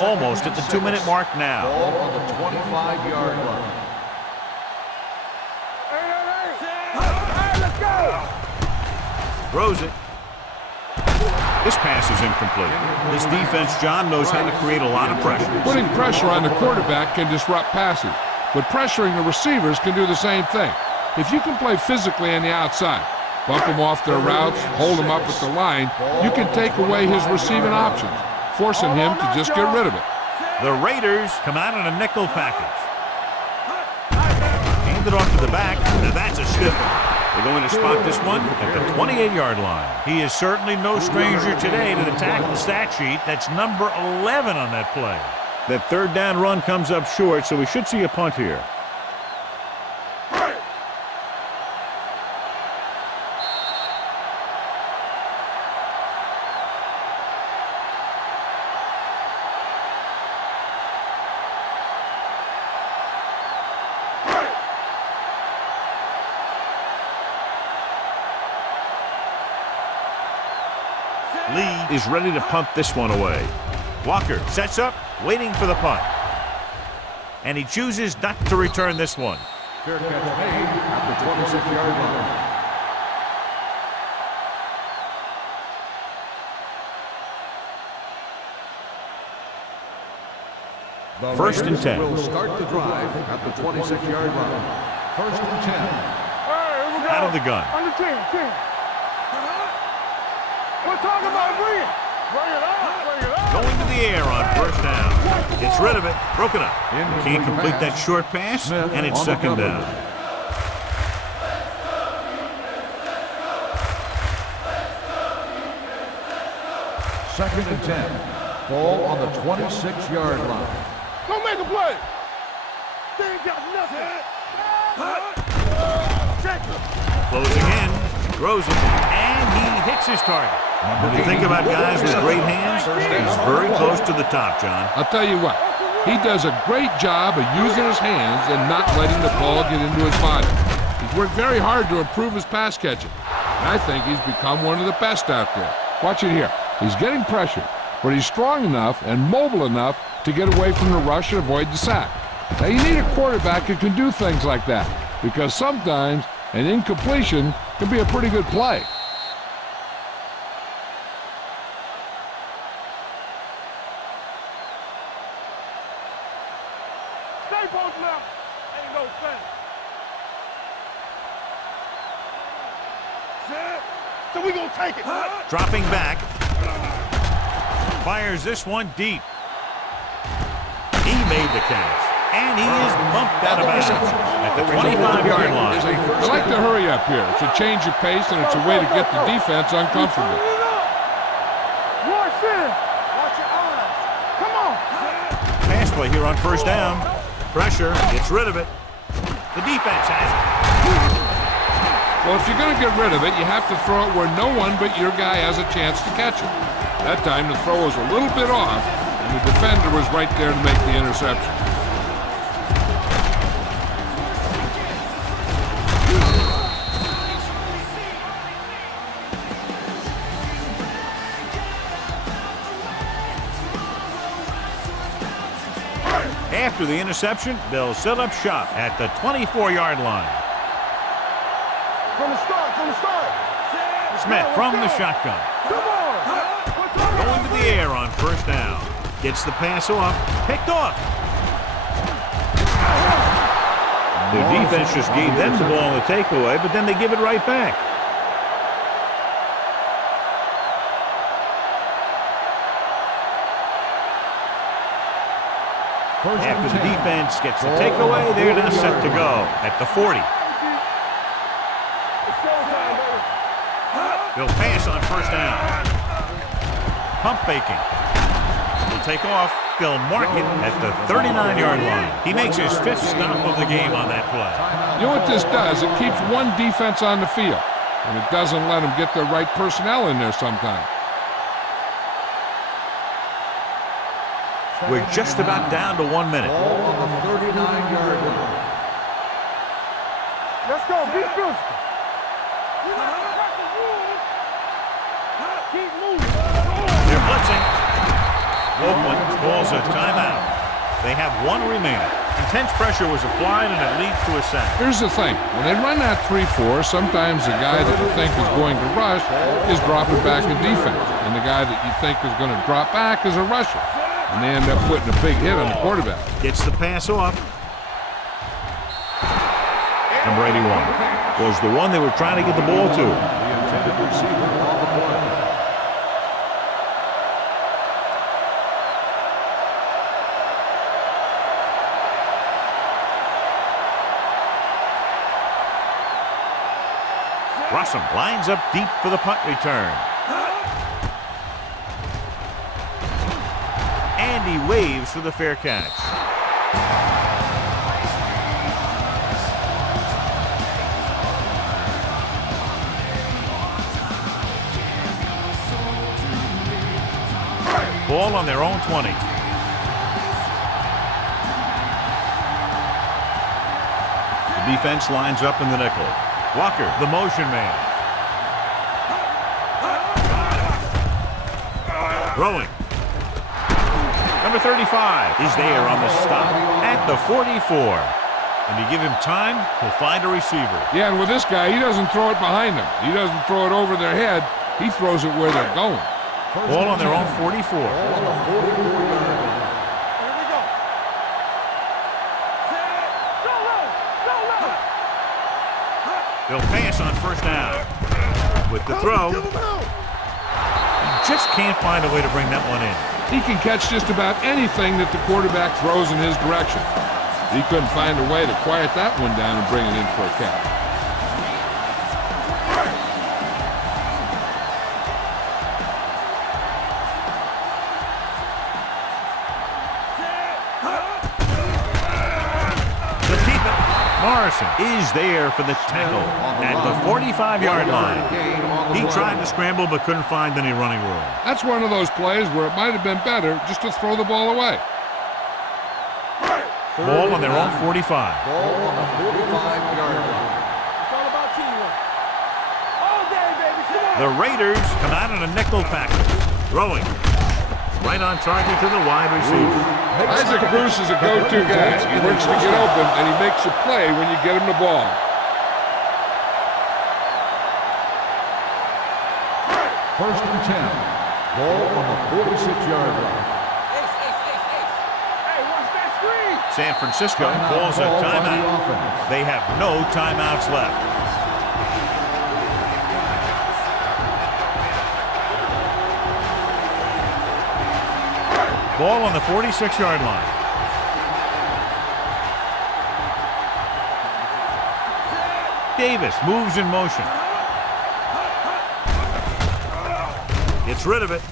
Almost at the 2-minute mark now. Ball on the 25-yard line. Hey, let's go. Throws it. This pass is incomplete. This defense, John, knows how to create a lot of pressure. Putting pressure on the quarterback can disrupt passes, but pressuring the receivers can do the same thing. If you can play physically on the outside, bump them off their routes, hold them up at the line, you can take away his receiving options, forcing him to just get rid of it. The Raiders come out in a nickel package. Hand it off to the back. Now that's a stiff one. They're going to spot this one at the 28-yard line. He is certainly no stranger today to the tackle stat sheet. That's number 11 on that play. That third down run comes up short, so we should see a punt here. Lee is ready to punt this one away. Walker sets up, waiting for the punt. And he chooses not to return this one. Fair catch made at the 26-yard line. First and 10. Will start the drive at the 26-yard line. First and 10. Hey, here we go. Out of the gun. On the team. We're talking about bring it. Bring it up, bring it up. Going to the air on first down. Gets rid of it. Broken up. Can't complete that short pass, and it's second down. Second and 10. Ball on the 26-yard line. Don't make a play. They ain't got nothing. Check it. Closing in. Throws it. And he hits his target. When you think about guys with great hands, he's very close to the top, John. I'll tell you what, he does a great job of using his hands and not letting the ball get into his body. He's worked very hard to improve his pass catching, and I think he's become one of the best out there. Watch it here. He's getting pressured, but he's strong enough and mobile enough to get away from the rush and avoid the sack. Now, you need a quarterback who can do things like that, because sometimes an incompletion can be a pretty good play. Stay post left. Ain't no thing. So we gonna take it. Dropping back. Fires this one deep. He made the catch. And he is bumped out of bounds at the 25-yard line. I like to hurry up here. It's a change of pace, and it's a way to get the defense uncomfortable. Watch it. Watch your eyes. Come on. Pass play here on first down. Pressure, gets rid of it. The defense has it. Well, if you're going to get rid of it, you have to throw it where no one but your guy has a chance to catch it. That time, the throw was a little bit off, and the defender was right there to make the interception. After the interception, they'll set up shop at the 24-yard line. From the start. Smith from the shotgun. Come on. Going to the air on first down. Gets the pass off. Picked off. The defense just gave them the ball on the takeaway, but then they give it right back. After the defense gets the takeaway, they're now set to go at the 40. They'll pass on first down. Pump faking. Will take off. They'll mark it at the 39-yard line. He makes his 5th stop of the game on that play. You know what this does? It keeps one defense on the field, and it doesn't let them get the right personnel in there sometimes. We're just about down to 1 minute. Ball on the 39-yard line. Let's go. Be physical. Keep moving. They're blitzing. Oakland calls a timeout. They have 1 remaining. Intense pressure was applied, and it leads to a sack. Here's the thing. When they run that 3-4, sometimes the guy that you think is going to rush is dropping back in defense, and the guy that you think is going to drop back is a rusher. And they end up putting a big hit on the quarterback. Gets the pass off. Number 81 was the one they were trying to get the ball to. The intended receiver on the play. Russell lines up deep for the punt return. And he waves for the fair catch. Ball on their own 20. The defense lines up in the nickel. Walker, the motion man. Throwing. Number 35 is there on the stop at the 44. And you give him time, he'll find a receiver. Yeah, and with this guy, he doesn't throw it behind them. He doesn't throw it over their head. He throws it where they're going. Ball on their own 44. Ball on the 44-yard line. Here we go. Go low. They'll pass on first down. With the throw, he just can't find a way to bring that one in. He can catch just about anything that the quarterback throws in his direction. He couldn't find a way to quiet that one down and bring it in for a catch. They'll keep it. Morrison is there for the tackle at the 45-yard line. He tried to scramble but couldn't find any running room. That's one of those plays where it might have been better just to throw the ball away. Ball on their own 45. Ball on the 45-yard line. It's all about teamwork. All day, baby. Come on. The Raiders come out in a nickel package. Throwing. Right on target to the wide receiver. Isaac Bruce is a go-to guy. He works to get open, and he makes a play when you get him the ball. First and 10. Ball on the 46-yard line. Hey, watch that screen. San Francisco calls a timeout. They have no timeouts left. Ball on the 46-yard line. Davis moves in motion. Gets rid of it.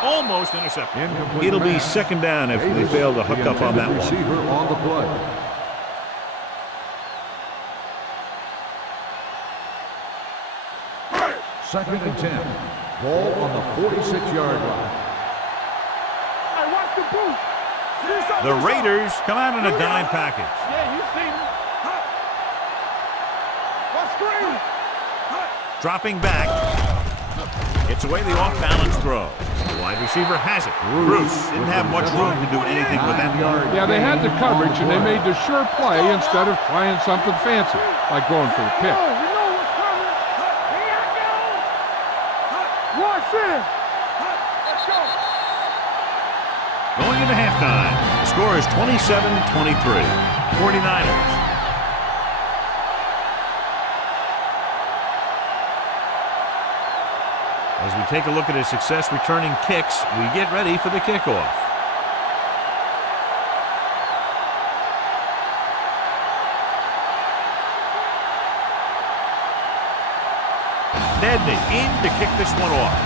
Almost intercepted. It'll be second down if they fail to hook up on that one. Receiver on the play. Second and 10. Ball on the 46-yard line. Hey, watch the boot. The Raiders come out in a dime package. Yeah, you see me. What screen? Dropping back. Gets away the off-balance throw. The wide receiver has it. Bruce didn't have much room to do anything with that. Yeah, they had the coverage, and they made the sure play instead of trying something fancy, like going for the pick. You know what's coming. Here I go. Watch it. Let's go. Going into halftime, the score is 27-23. 49ers. As we take a look at his success returning kicks, we get ready for the kickoff. Nedney in to kick this one off.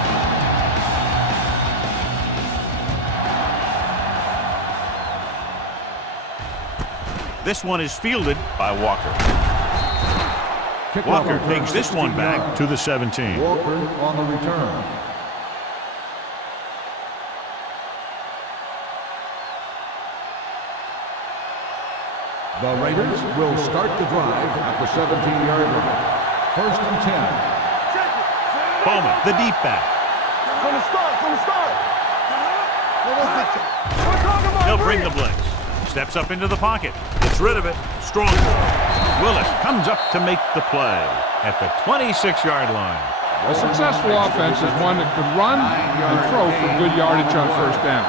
This one is fielded by Walker. Walker takes this one back to the 17. Walker on the return. The Raiders will start the drive at the 17-yard line. First and 10. Bowman, the deep back. From the start. We're talking about He'll bring the blitz. Steps up into the pocket. Gets rid of it. Strong ball. Willis comes up to make the play at the 26-yard line. A successful offense is one that can run and throw for good yardage on first down.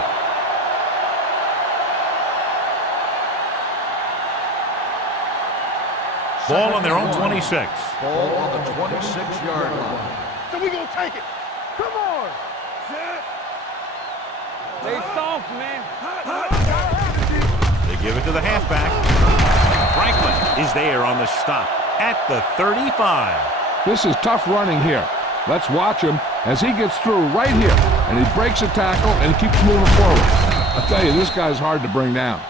Ball on their own 26. Ball on the 26-yard line. So we gonna take it. Come on. Stay soft, man. They give it to the halfback. Franklin is there on the stop at the 35. This is tough running here. Let's watch him as he gets through right here, and he breaks a tackle and keeps moving forward. I tell you, this guy's hard to bring down.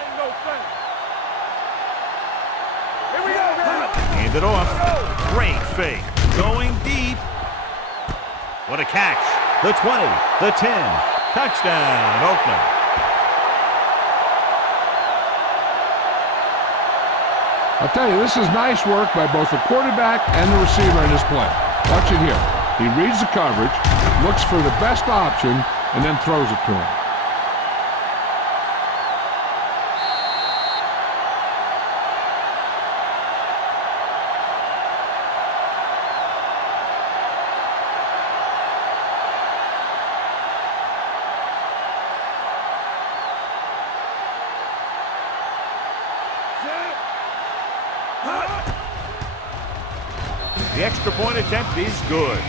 Ain't no thing. Here we go, guys. Hand it off. Great fake. Going deep. What a catch. The 20, the 10. Touchdown, Oakland. I'll tell you, this is nice work by both the quarterback and the receiver in this play. Watch it here. He reads the coverage, looks for the best option, and then throws it to him. The extra point attempt is good.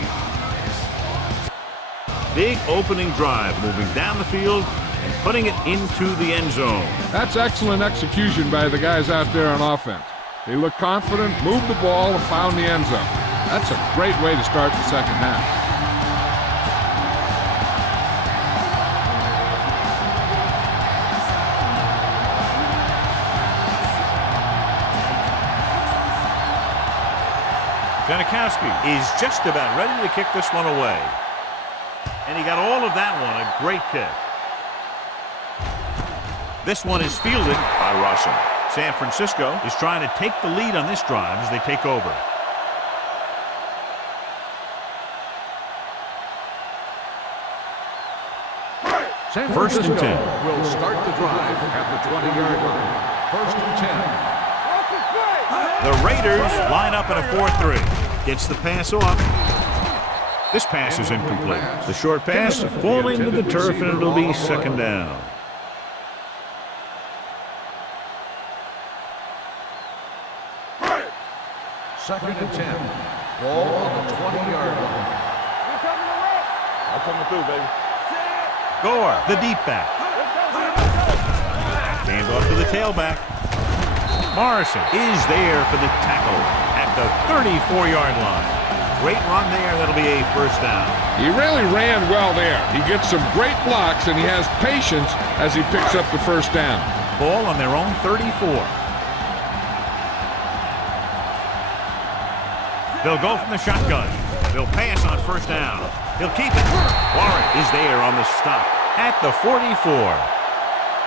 Big opening drive, moving down the field and putting it into the end zone. That's excellent execution by the guys out there on offense. They look confident, moved the ball, and found the end zone. That's a great way to start the second half. Janikowski is just about ready to kick this one away. And he got all of that one, a great kick. This one is fielded by Russell. San Francisco is trying to take the lead on this drive as they take over. San First and 10. Will start the drive at the 20-yard line. First and 10. The Raiders line up in a 4-3. Gets the pass off. This pass is incomplete. The short pass falling to the turf, and it'll be second down. Second and 10. Ball on the 20-yard line. I'm coming through, baby. Gore, the deep back. Hand off to the tailback. Morrison is there for the tackle at the 34-yard line. Great run there. That'll be a first down. He really ran well there. He gets some great blocks, and he has patience as he picks up the first down. Ball on their own 34. They'll go from the shotgun. They'll pass on first down. He'll keep it. Warren is there on the stop at the 44.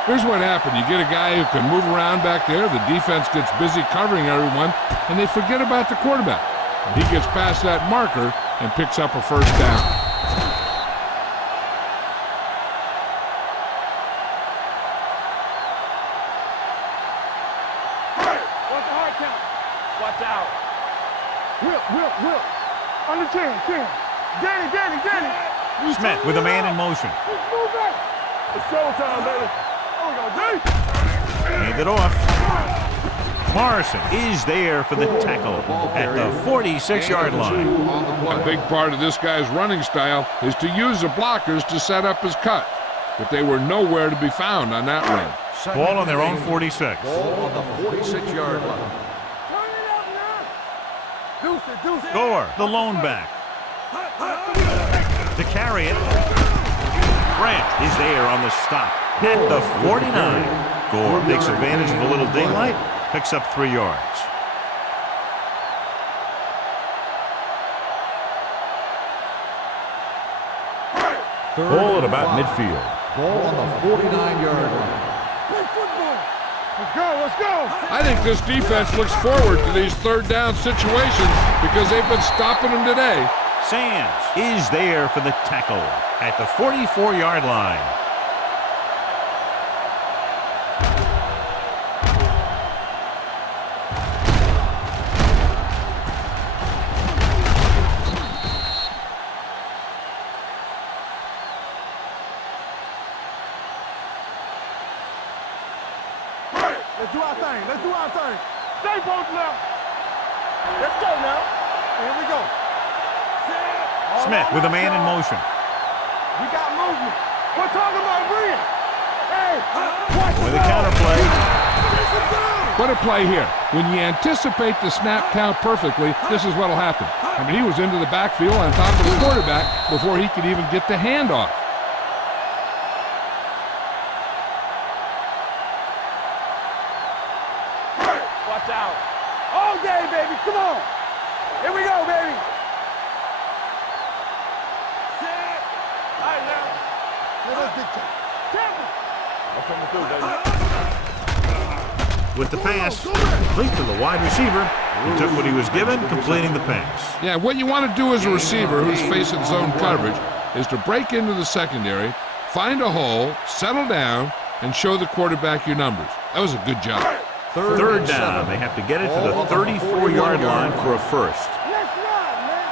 Here's what happened. You get a guy who can move around back there. The defense gets busy covering everyone, and they forget about the quarterback. He gets past that marker and picks up a first down. What's the hard count? Watch out. Whip. On the 10. Danny. Smith with a man in motion. Move back. It's showtime, baby. Oh, we go deep. Hand it off. Morrison is there for the tackle at the 46-yard line. A big part of this guy's running style is to use the blockers to set up his cut, but they were nowhere to be found on that run. Ball on their own 46. Ball on the 46-yard line. Turn it up now. Deuce it. Gore, the lone back. To carry it. Grant is there on the stop at the 49. Gore takes advantage of a little daylight, picks up 3 yards. Ball at about midfield. Ball on the 49-yard line. Play football. Let's go. I think this defense looks forward to these third down situations because they've been stopping them today. Sands is there for the tackle at the 44-yard line. Let's do our thing. Stay both left. Let's go now. Here we go. Smith with a man in motion. We got movement. We're talking about brilliant. Hey, watch With a counterplay. What a play here. When you anticipate the snap count perfectly, this is what'll happen. I mean, he was into the backfield on top of the quarterback before he could even get the handoff. Watch out. All day, baby. Come on. Here we go, baby. Set. All right, now. Let's dictate. Temple. I'm coming through, baby. With the pass, complete to the wide receiver. He took what he was given, completing the pass. Yeah, what you want to do as a receiver who's facing zone coverage is to break into the secondary, find a hole, settle down, and show the quarterback your numbers. That was a good job. Third down. They have to get it to the 34-yard line for a first. Let's run, man.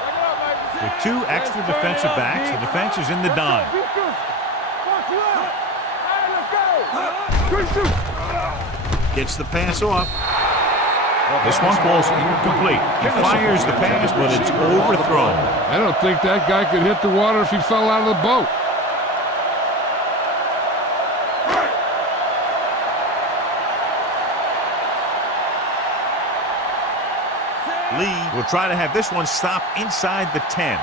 Bring it up, baby. With 2 extra defensive backs, the defense is in the dime. Watch you up. All right, let's go. Good shoot. Gets the pass off. This one falls incomplete. He fires the pass, but it's overthrown. I don't think that guy could hit the water if he fell out of the boat. Lee will try to have this one stop inside the 10.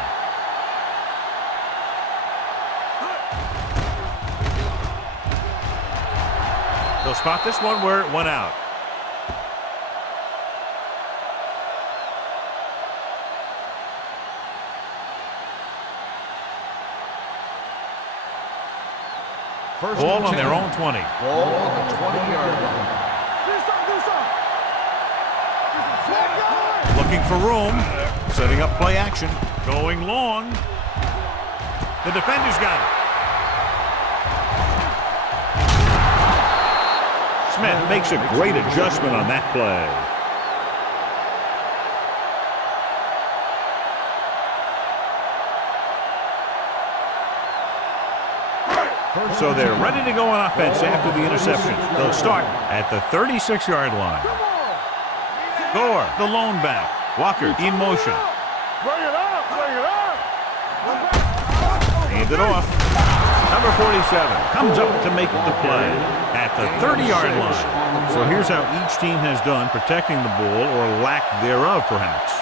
They'll spot this one where it went out. Ball on their own 20. Ball on the 20-yard line. Do something. Looking for room. Setting up play action. Going long. The defender's got it. Smith makes a great adjustment on that play. So they're ready to go on offense after the interception. They'll start at the 36-yard line. Gore, the lone back. Walker in motion. Bring it up, bring it up. Hand it off. Number 47 comes up to make the play at the 30-yard line. So here's how each team has done protecting the ball, or lack thereof, perhaps.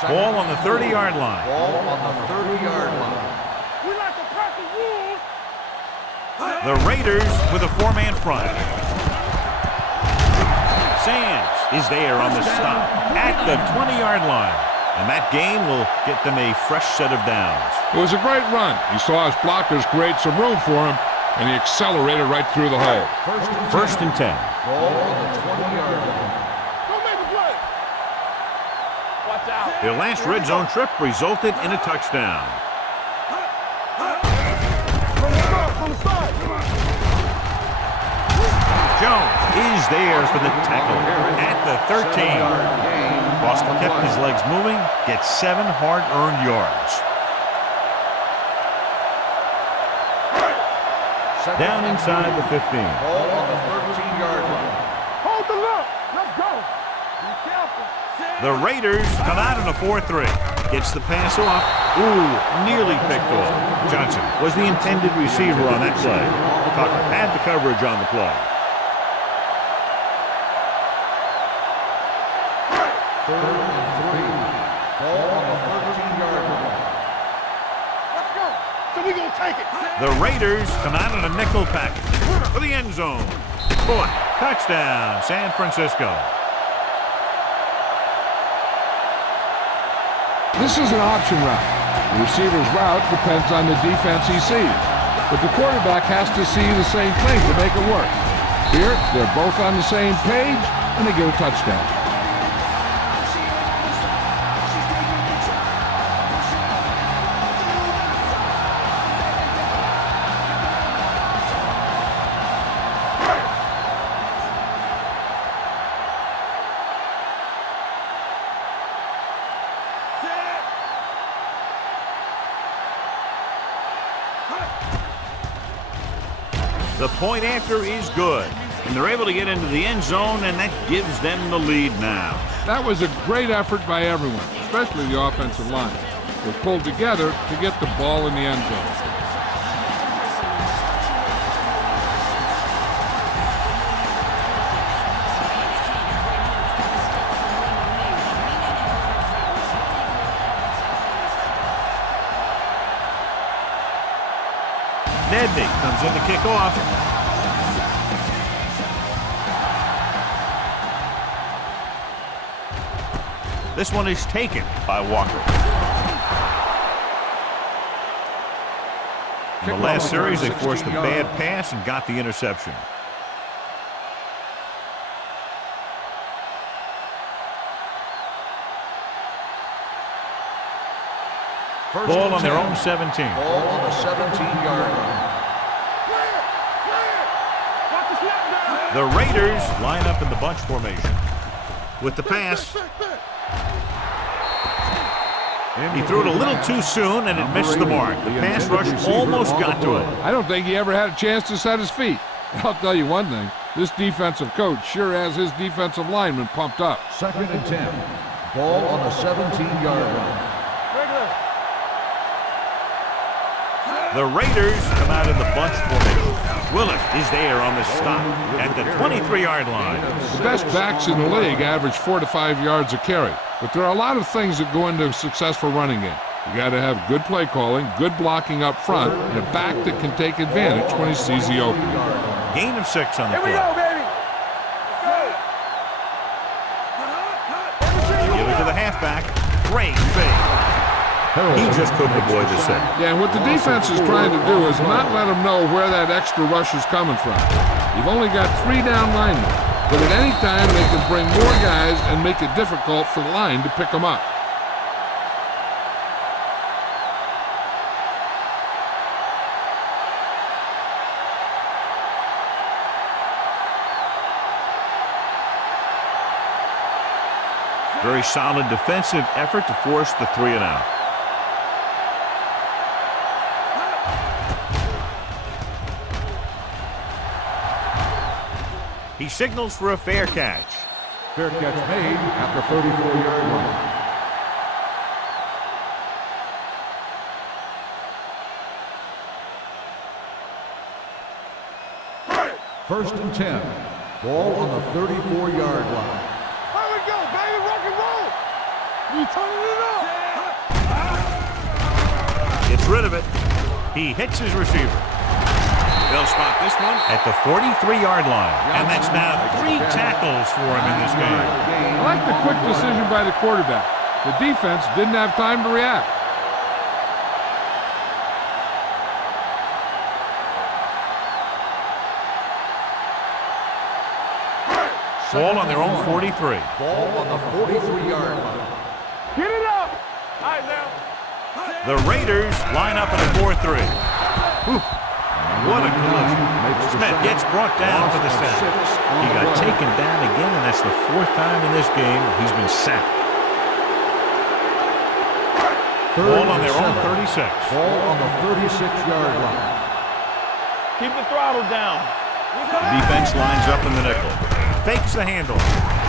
Ball on the 30-yard line. Ball on the 30-yard line. We like to pack the wolves. The Raiders with a four-man front. Sands is there on the stop at the 20-yard line. And that gain will get them a fresh set of downs. It was a great run. He saw his blockers create some room for him, and he accelerated right through the hole. First and 10. Ball on the 20-yard line. Don't make a play. Watch out. Their last red zone trip resulted in a touchdown. From the side. Jones is there for the tackle at the 13. Foster kept his legs moving, gets 7 hard-earned yards. Down inside the 15. Ball on the 13-yard line. Hold the look. Let's go. Be careful. The Raiders come out in a 4-3. Gets the pass off. Ooh, nearly picked off. Johnson was the intended receiver on that play. Tucker had the coverage on the play. 3rd and 3. Ball on the 13-yard line. Let's go. So we gonna take it. The Raiders come out in a nickel package for the end zone. Boy, touchdown, San Francisco. This is an option route. The receiver's route depends on the defense he sees, but the quarterback has to see the same thing to make it work. Here, they're both on the same page, and they get a touchdown. The point after is good, and they're able to get into the end zone, and that gives them the lead now. That was a great effort by everyone, especially the offensive line. They pulled together to get the ball in the end zone. Nedney comes in to kick off. This one is taken by Walker. In the last series, they forced a bad pass and got the interception. Ball on their own 17. Ball on the 17-yard line. The Raiders line up in the bunch formation. With the pass, he threw it a little too soon and it missed the mark. The pass rush almost got to him. I don't think he ever had a chance to set his feet. I'll tell you one thing, this defensive coach sure has his defensive lineman pumped up. 2nd and 10. Ball on the 17-yard line. The Raiders come out in the bunch formation. Willis is there on the stop at the 23-yard line. The best backs in the league average 4 to 5 yards a carry, but there are a lot of things that go into a successful running game. You got to have good play calling, good blocking up front, and a back that can take advantage when he sees the opening. Gain of 6 on the play. Here we go, baby. Give it to the halfback. Great fake. He just couldn't avoid the sack. Yeah, and what the defense is trying to do is not let them know where that extra rush is coming from. You've only got 3 down linemen, but at any time they can bring more guys and make it difficult for the line to pick them up. Very solid defensive effort to force the 3 and out. He signals for a fair catch. Fair catch made at the 34-yard line. First and 10. Ball on the 34-yard line. Here we go, baby, rock and roll. We turning it up. Gets rid of it. He hits his receiver. They'll spot this one at the 43-yard line. And that's now 3 tackles for him in this game. I like the quick decision by the quarterback. The defense didn't have time to react. Ball on their own 43. Ball on the 43-yard line. Get it up. All right, now. The Raiders line up in a 4-3. What a collision. Smith gets brought down for the sack. He got taken down again, and that's the 4th time in this game he's been sacked. Ball on their own 36. Ball on the 36-yard line. Keep the throttle down. The defense lines up in the nickel. Fakes the handoff.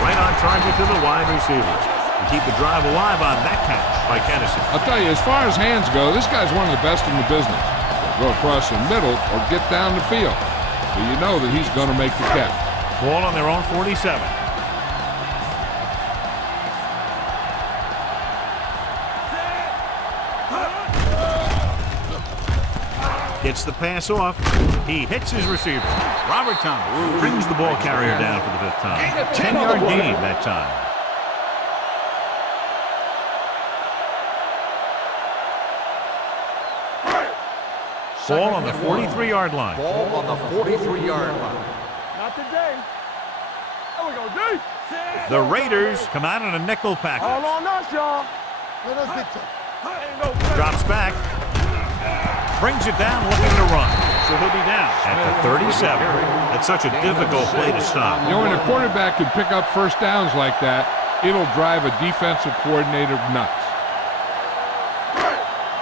Right on target to the wide receiver. And keep the drive alive on that catch by Kennison. I'll tell you, as far as hands go, this guy's one of the best in the business. Go across the middle or get down the field. So you know that he's going to make the catch. Ball on their own 47. Gets the pass off. He hits his receiver. Robert Thomas brings the ball carrier down for the 5th time. 10-yard gain that time. Ball on the 43-yard line. Ball on the 43-yard line. Not today. There we go, D. The Raiders come out in a nickel package. All on us, y'all. Let us get to Drops back. Brings it down looking to run. So he'll be down at the 37. That's such a difficult play to stop. You know, when a quarterback can pick up first downs like that, it'll drive a defensive coordinator nuts.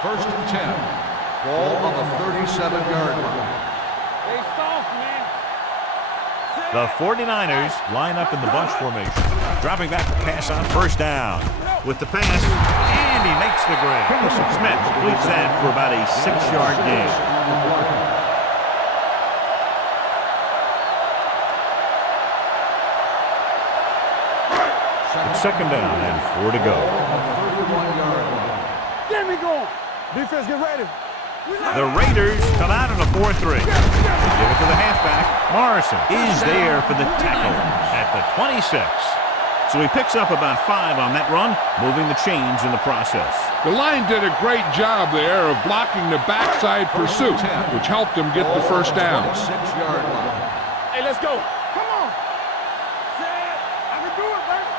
First and 10. Ball on the 37-yard line. Hey, soft, man. The 49ers line up in the bunch formation. Dropping back to pass on first down. With the pass, and he makes the grab. Smith completes that for about a 6-yard gain. It's 2nd down and 4 to go. Get me going. Defense, get ready. The Raiders come out in a 4-3. They give it to the halfback. Morrison is there for the tackle at the 26. So he picks up about 5 on that run, moving the chains in the process. The line did a great job there of blocking the backside pursuit, which helped him get the first down. 6-yard line. Hey, let's go. Come on. I can do it, baby.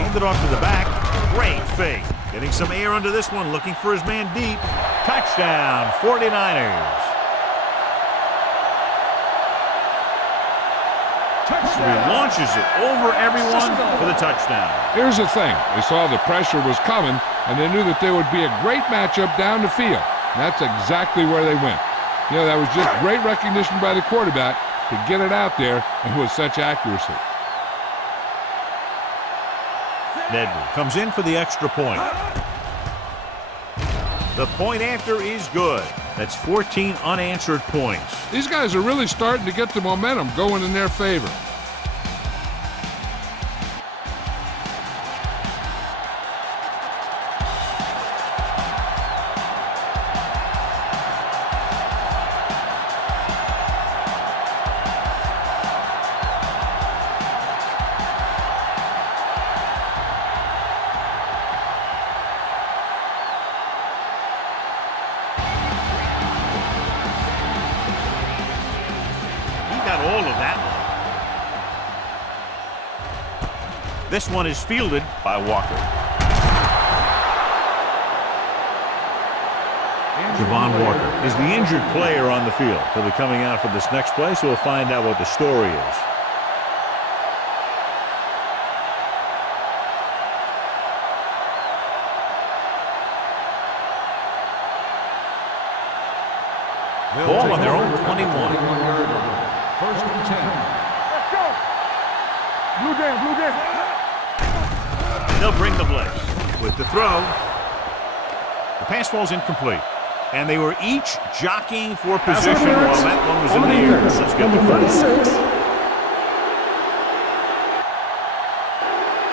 Handed off to the back. Great fake. Getting some air under this one, looking for his man deep. Touchdown, 49ers. So he launches it over everyone for the touchdown. Here's the thing. They saw the pressure was coming, and they knew that there would be a great matchup down the field. And that's exactly where they went. You know, that was just great recognition by the quarterback to get it out there and with such accuracy. Nedry comes in for the extra point. The point after is good. That's 14 unanswered points. These guys are really starting to get the momentum going in their favor. All of that. This one is fielded by Walker. Javon Walker is the injured player on the field. He'll be coming out for this next play, so we'll find out what the story is. Ball on their own 21. First and 10. Let's go. Blue jam, blue jam. They'll bring the blitz. With the throw, the pass falls incomplete. And they were each jockeying for position while that one was in the air. Let's get the footage.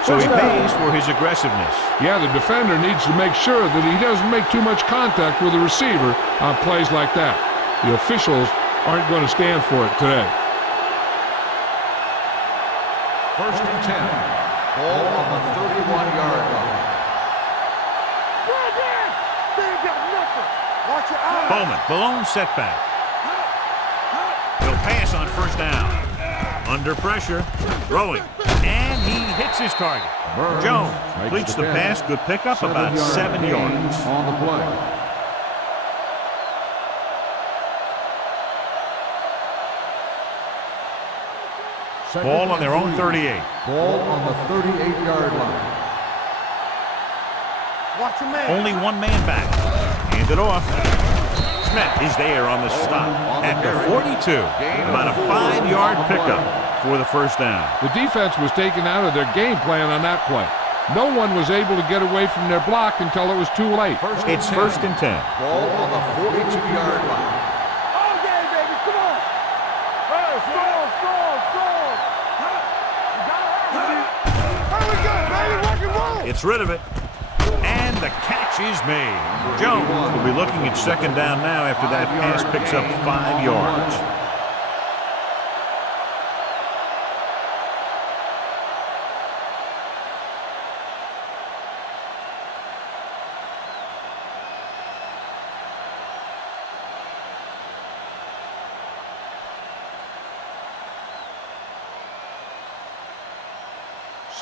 So he pays for his aggressiveness. Yeah, the defender needs to make sure that he doesn't make too much contact with the receiver on plays like that. The officials aren't going to stand for it today. First and 10. Ball on the 31-yard line. Watch your eyes. Bowman, the lone setback. He'll pass on first down. Under pressure, throwing, and he hits his target. Jones completes the pass, good pickup, about 7 yards. On the play. Ball on their own 38. Ball on the 38-yard line. Watch your man. Only one man back. Hand it off. Smith is there on the stop at the 42. About a 5-yard pickup for the first down. The defense was taken out of their game plan on that play. No one was able to get away from their block until it was too late. It's first and 10. Ball on the 42-yard line. All game, baby. Come on. Hey, strong. Here we go, baby. Rock and roll. It's rid of it. And the catch is made. Jones will be looking at second down now after that pass picks up 5 yards.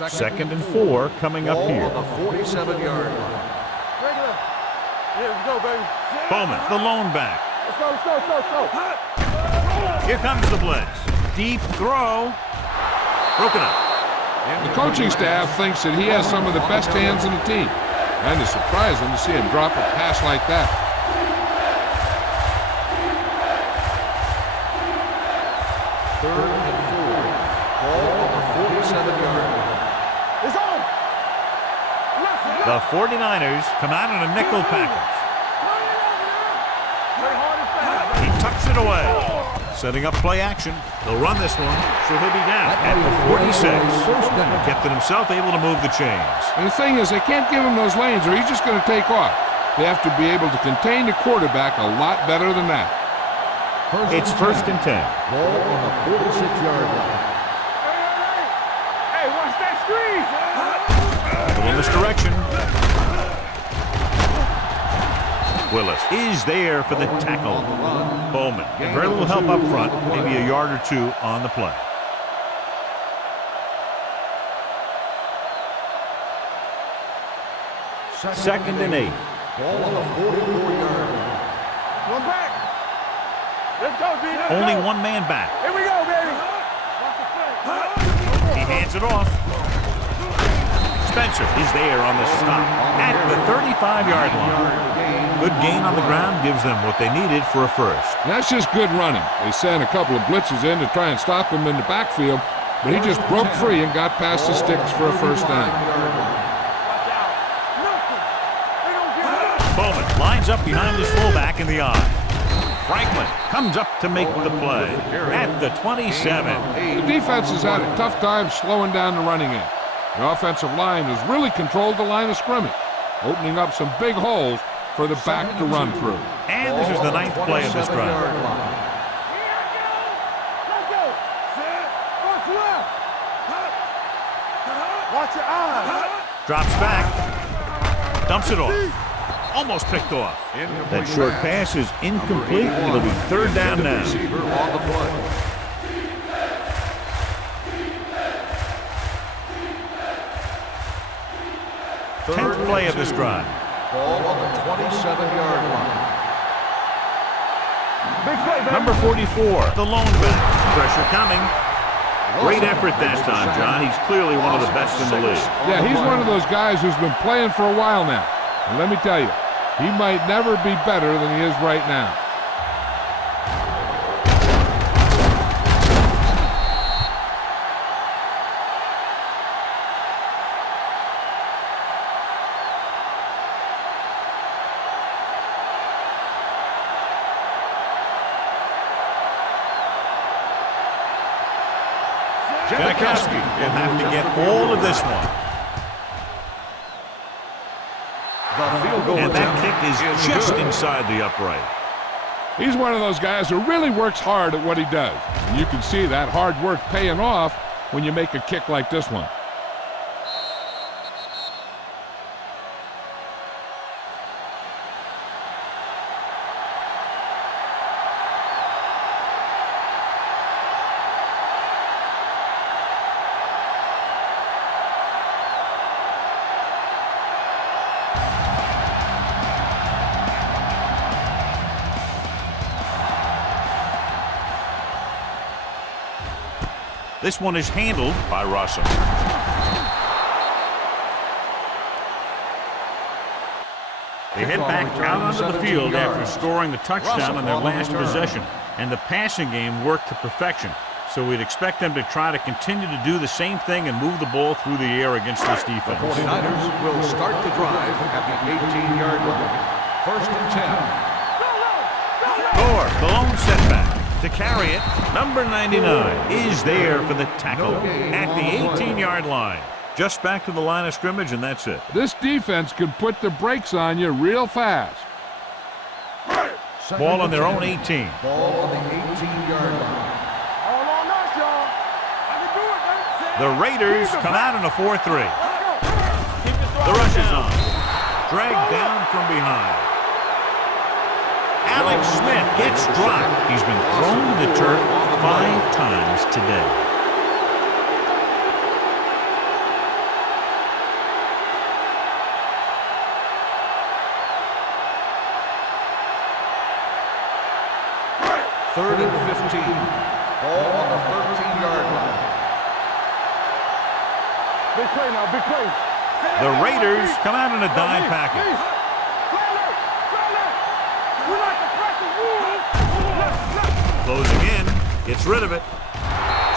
Second and 4 coming up here. On the 47-yard line. Regular. Here we go, baby. Bowman, the lone back. Let's go. Here comes the blitz. Deep throw. Broken up. The coaching staff thinks that he has some of the best hands in the team. And it's surprising to see him drop a pass like that. Third and 4. Ball on the 47-yard line. It's on. The 49ers come out in a nickel package. He tucks it away. Setting up play action. They'll run this one, so he'll be down at the 46. Kept it himself, able to move the chains. And the thing is, they can't give him those lanes or he's just going to take off. They have to be able to contain the quarterback a lot better than that. It's first and 10. Ball on the 46-yard line. Hey, watch that squeeze. In this direction. Willis is there for the tackle. Bowman, and very little help up front, maybe a yard or two on the play. Second and 8. Ball on the 44-yard line. One back. Let's go, D. Only one man back. Here we go, baby. He hands it off. Spencer is there on the stop at the 35-yard line. Good gain on the ground gives them what they needed for a first. And that's just good running. They sent a couple of blitzes in to try and stop him in the backfield, but he just broke free and got past the sticks for a first down. Bowman lines up behind his fullback in the eye. Franklin comes up to make the play at the 27. The defense has had a tough time slowing down the running game. The offensive line has really controlled the line of scrimmage, opening up some big holes for the back to run through. And this is the 9th play of this drive. Watch your eyes. Drops back, dumps it off. Almost picked off. That short pass is incomplete. It'll be third down now. Receiver on the play. Tenth play of this drive. Ball on the 27-yard line. Big play, baby. Number 44, the lone back. Pressure coming. Great effort that time, John. He's clearly one of the best in the league. Yeah, he's one of those guys who's been playing for a while now. And let me tell you, he might never be better than he is right now. Janikowski will have to get all of this one. The field goal And that attempt kick is just good. inside the upright. He's one of those guys who really works hard at what he does. And you can see that hard work paying off when you make a kick like this one. This one is handled by Russell. They head back out onto the field after scoring the touchdown on their last possession, and the passing game worked to perfection. So we'd expect them to try to continue to do the same thing and move the ball through the air against this defense. 49ers will start the drive at the 18-yard line. First and 10. Gore, the lone setback. To carry it, number 99 is there for the tackle at the 18-yard line. Just back to the line of scrimmage, and that's it. This defense can put the brakes on you real fast. Ball on their own 18. Ball on the 18-yard line. All on us, y'all. I can do it, man. The Raiders come out in a 4-3. The rush is on. Dragged down from behind. Alex Smith gets dropped. He's been thrown to the turf 5 times today. Third and 15. Ball on the 13-yard line. Big play now, big play. The Raiders come out in a dime package. Closing in, gets rid of it.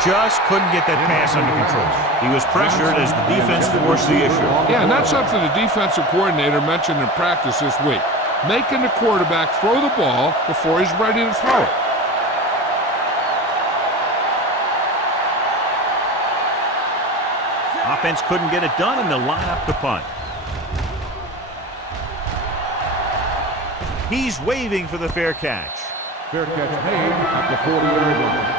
Just couldn't get that pass under control. He was pressured as the defense forced the issue. Yeah, and that's something the defensive coordinator mentioned in practice this week. Making the quarterback throw the ball before he's ready to throw it. Offense couldn't get it done, and they'll line up to punt. He's waving for the fair catch. Fair catch made at the 40-yard line.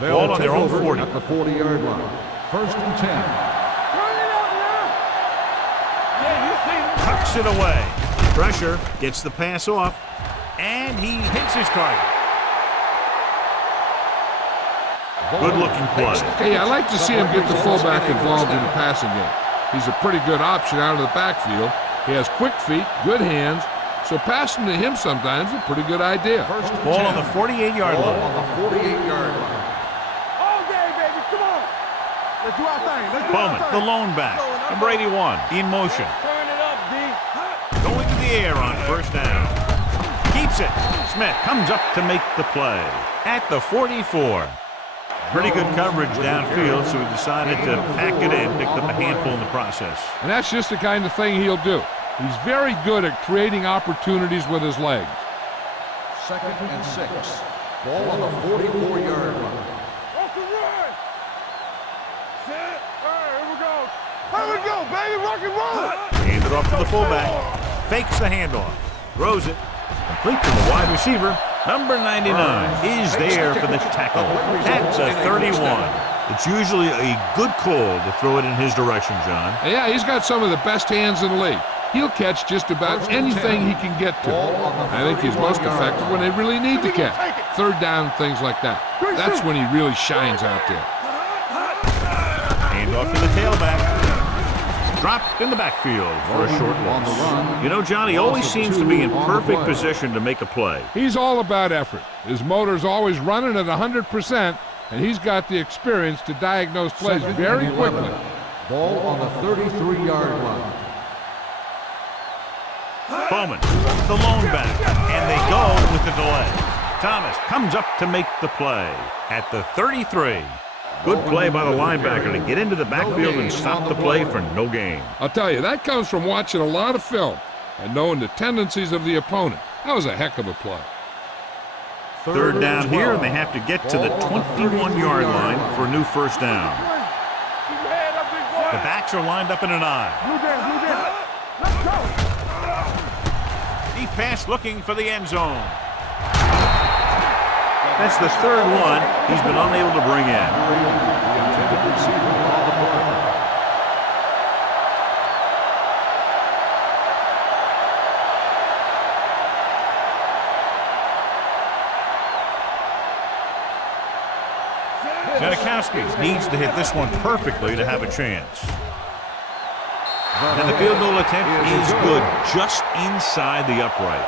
Ball on their own 40. At the 40-yard line. First and 10. Tucks it away. Pressure, gets the pass off, and he hits his target. Good-looking play. Hey, I like to see him get the fullback involved in the passing game. He's a pretty good option out of the backfield. He has quick feet, good hands, so passing to him sometimes is a pretty good idea. Ball on the 48-yard Ball line. on the 48-yard line. All day, baby, come on. Let's do our thing. Let's do Bowman, our the thing. lone back. Number 81, in motion. Turn it up, D. Going to the air on first down. Keeps it. Smith comes up to make the play at the 44. Pretty good coverage downfield, so he decided to pack it in, picked up a handful in the process. And that's just the kind of thing he'll do. He's very good at creating opportunities with his legs. Second and 6. Ball on the 44-yard line. Off the run. Set. All right, here we go. Here we go, baby. Rock and roll. Hand it off to the fullback. Fakes the handoff. Throws it. Complete to the wide receiver. Number 99 is there for the tackle at the 31. It's usually a good call to throw it in his direction, John. Yeah, he's got some of the best hands in the league. He'll catch just about anything he can get to. I think he's most effective when they really need to catch. Third down, things like that. That's when he really shines out there. Hand off to the tailback. Dropped in the backfield for a short loss. You know, John, he always seems to be in perfect position to make a play. He's all about effort. His motor's always running at 100%, and he's got the experience to diagnose plays very quickly. Ball on the 33-yard line. Bowman, the lone back, and they go with the delay. Thomas comes up to make the play at the 33. Good play by the linebacker to get into the backfield and stop the play for no gain. I'll tell you, that comes from watching a lot of film. and knowing the tendencies of the opponent. That was a heck of a play. Third down here, and they have to get to the 21-yard line for a new first down. The backs are lined up in an I. Let's go. Deep pass looking for the end zone. That's the third one he's been unable to bring in. Janikowski needs to hit this one perfectly to have a chance. And the field goal attempt is good, just inside the upright.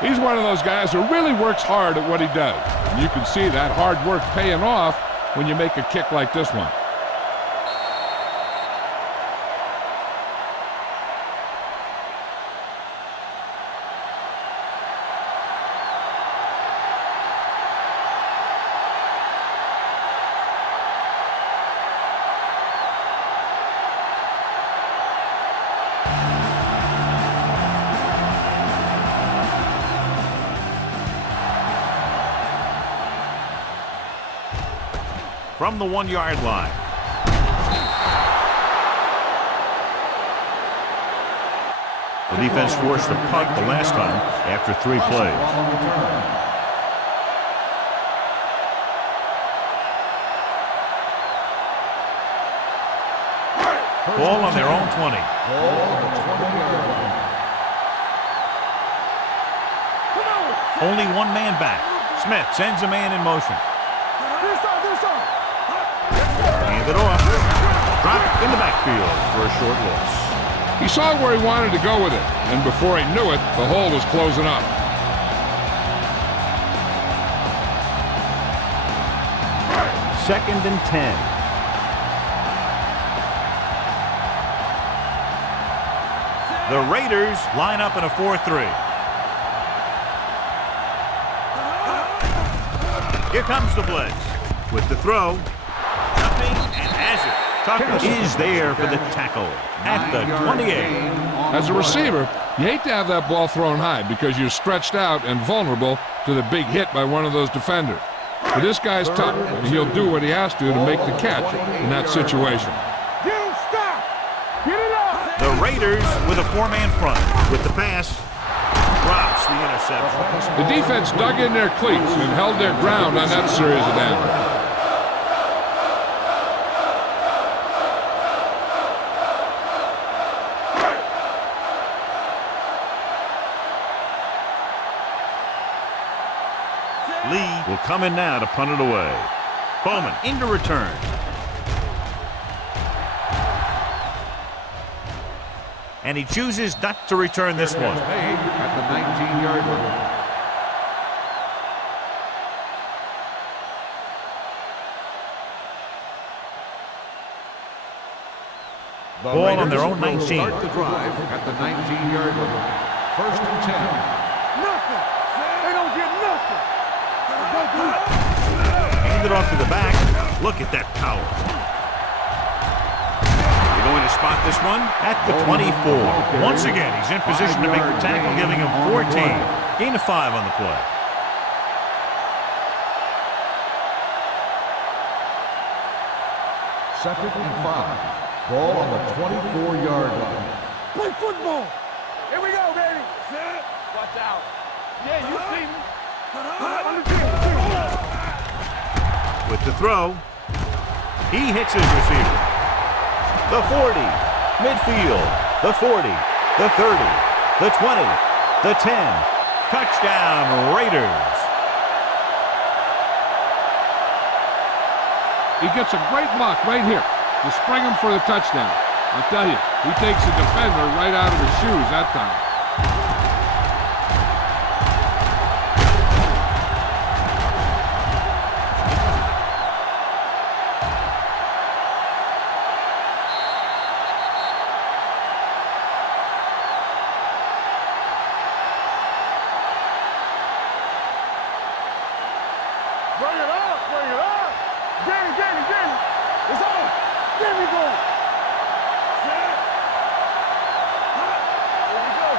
He's one of those guys who really works hard at what he does. And you can see that hard work paying off when you make a kick like this one. From the 1-yard line. The defense forced a punt the last time after 3 plays. Ball on their own 20. Only one man back. Smith sends a man in motion. Hand it off. Dropped in the backfield for a short loss. He saw where he wanted to go with it, and before he knew it, the hole was closing up. Second and 10. The Raiders line up in a 4-3. Here comes the blitz. With the throw. Jumping and has it. Tucker is there for the tackle at the 28. As a receiver, you hate to have that ball thrown high because you're stretched out and vulnerable to the big hit by one of those defenders. But this guy's tough, and he'll do what he has to make the catch in that situation. The Raiders with a 4-man front. With the pass, drops the interception. The defense dug in their cleats and held their ground on that series of downs. Lee will come in now to punt it away. Bowman into return. And he chooses not to return this one. At the 19-yard line. Ball on their own 19. Start the drive at the 19-yard line. First and 10. Nothing. They don't get nothing. Hand it off to the back. Look at that power. You're going to spot this one at the 24. Once again, he's in position to make the tackle, giving him 14. Gain of 5 on the play. Second and 5. Ball on the 24-yard line. Play football. Here we go, baby. Watch out. Yeah, you see me. With the throw, he hits his receiver. The 40, midfield, the 40, the 30, the 20, the 10. Touchdown, Raiders. He gets a great block right here to spring him for the touchdown. I'll tell you, he takes the defender right out of his shoes that time. Bring it up, bring it up. Danny. It's on. There we go. There we go.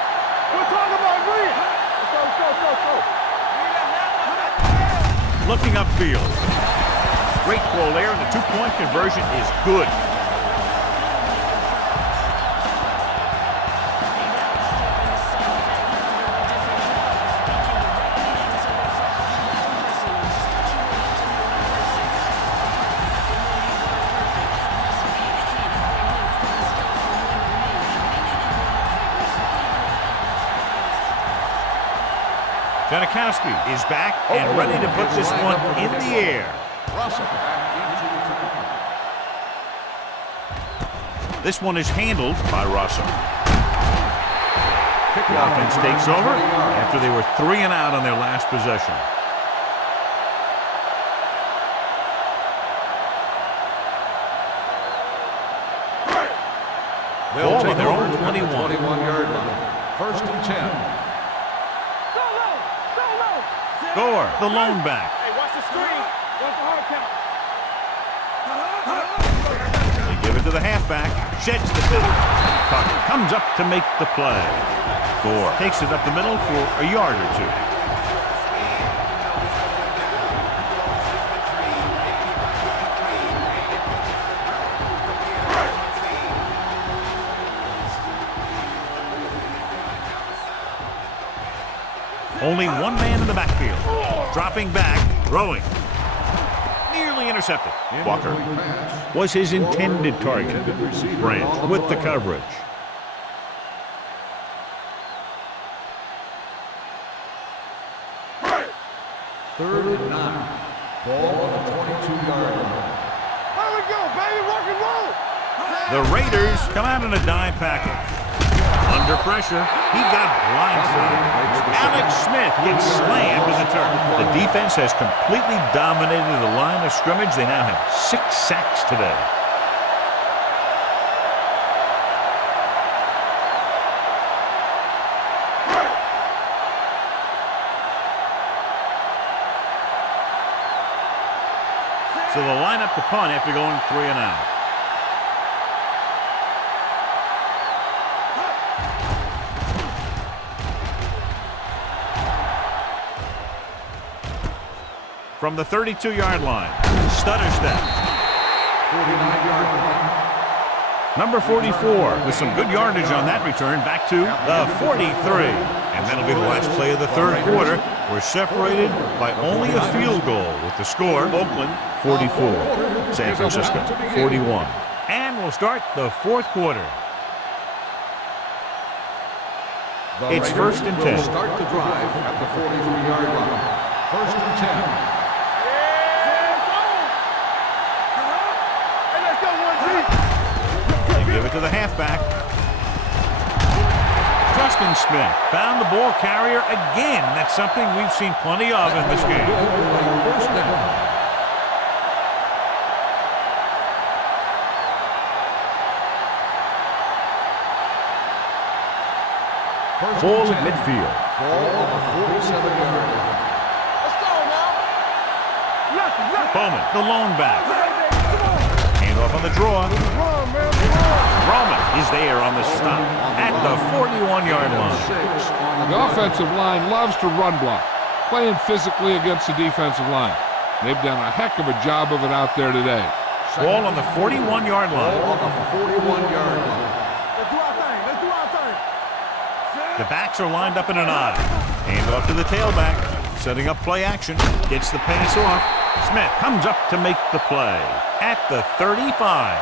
looking upfield. Great throw there, and the two-point conversion is good. Janikowski is back and ready to put this one in the air. This one is handled by Russell. The offense takes over after they were 3 and out on their last possession. They'll take their over own 21-yard line. First and 10. Gore, the lone back. Hey, watch the screen. Watch the hard count. They give it to the halfback. Sheds the tackle. Tucker comes up to make the play. Gore takes it up the middle for a yard or two. Only one man in the backfield. Dropping back, throwing. Nearly intercepted. Walker was his intended target. Branch with the coverage. Third and 9. Ball on the 22-yard line. There we go, baby. Rock and roll. The Raiders come out in a dime package. Under pressure, he got blindsided. Alex Smith gets slammed to the turf. The defense has completely dominated the line of scrimmage. They now have 6 sacks today. So they'll line up the punt after going 3 and out. From the 32-yard line, stutter step. 49-yard line. Number 44 with some good yardage on that return back to the 43. And that'll be the last play of the third quarter. We're separated by only a field goal with the score, Oakland 44, San Francisco 41. And we'll start the fourth quarter. It's first and 10. Start the drive at the 43-yard line. First and 10. Give it to the halfback. Justin Smith found the ball carrier again. That's something we've seen plenty of in this game. First down. Ball at midfield. Ball on the 47-yard line. Let's go now. Bowman, the lone back. Hand off on the draw. Roman is there on the stop at the 41-yard line. The offensive line loves to run block, playing physically against the defensive line. They've done a heck of a job of it out there today. Ball on the 41-yard line. Ball on the 41-yard line. Let's do our thing. Let's do our thing. The backs are lined up in an I. Hand off to the tailback. Setting up play action. Gets the pass off. Smith comes up to make the play at the 35.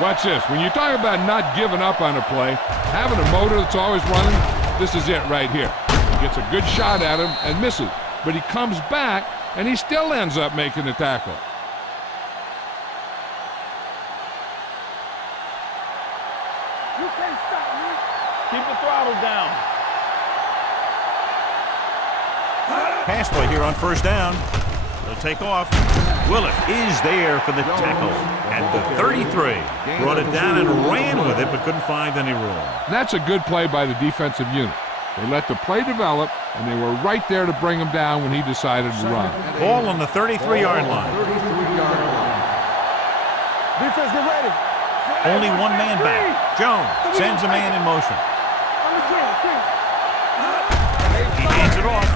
Watch this. When you talk about not giving up on a play, having a motor that's always running, this is it right here. He gets a good shot at him and misses. But he comes back, and he still ends up making the tackle. You can't stop me. Keep the throttle down. Pass play here on first down. They'll take off. Willett is there for the tackle at the 33. Brought it down and ran with it, but couldn't find any room. And that's a good play by the defensive unit. They let the play develop, and they were right there to bring him down when he decided to run. Ball on the 33-yard line. 33-yard line. Defense, get ready. Only one man back. Jones sends a man in motion. He hands it off.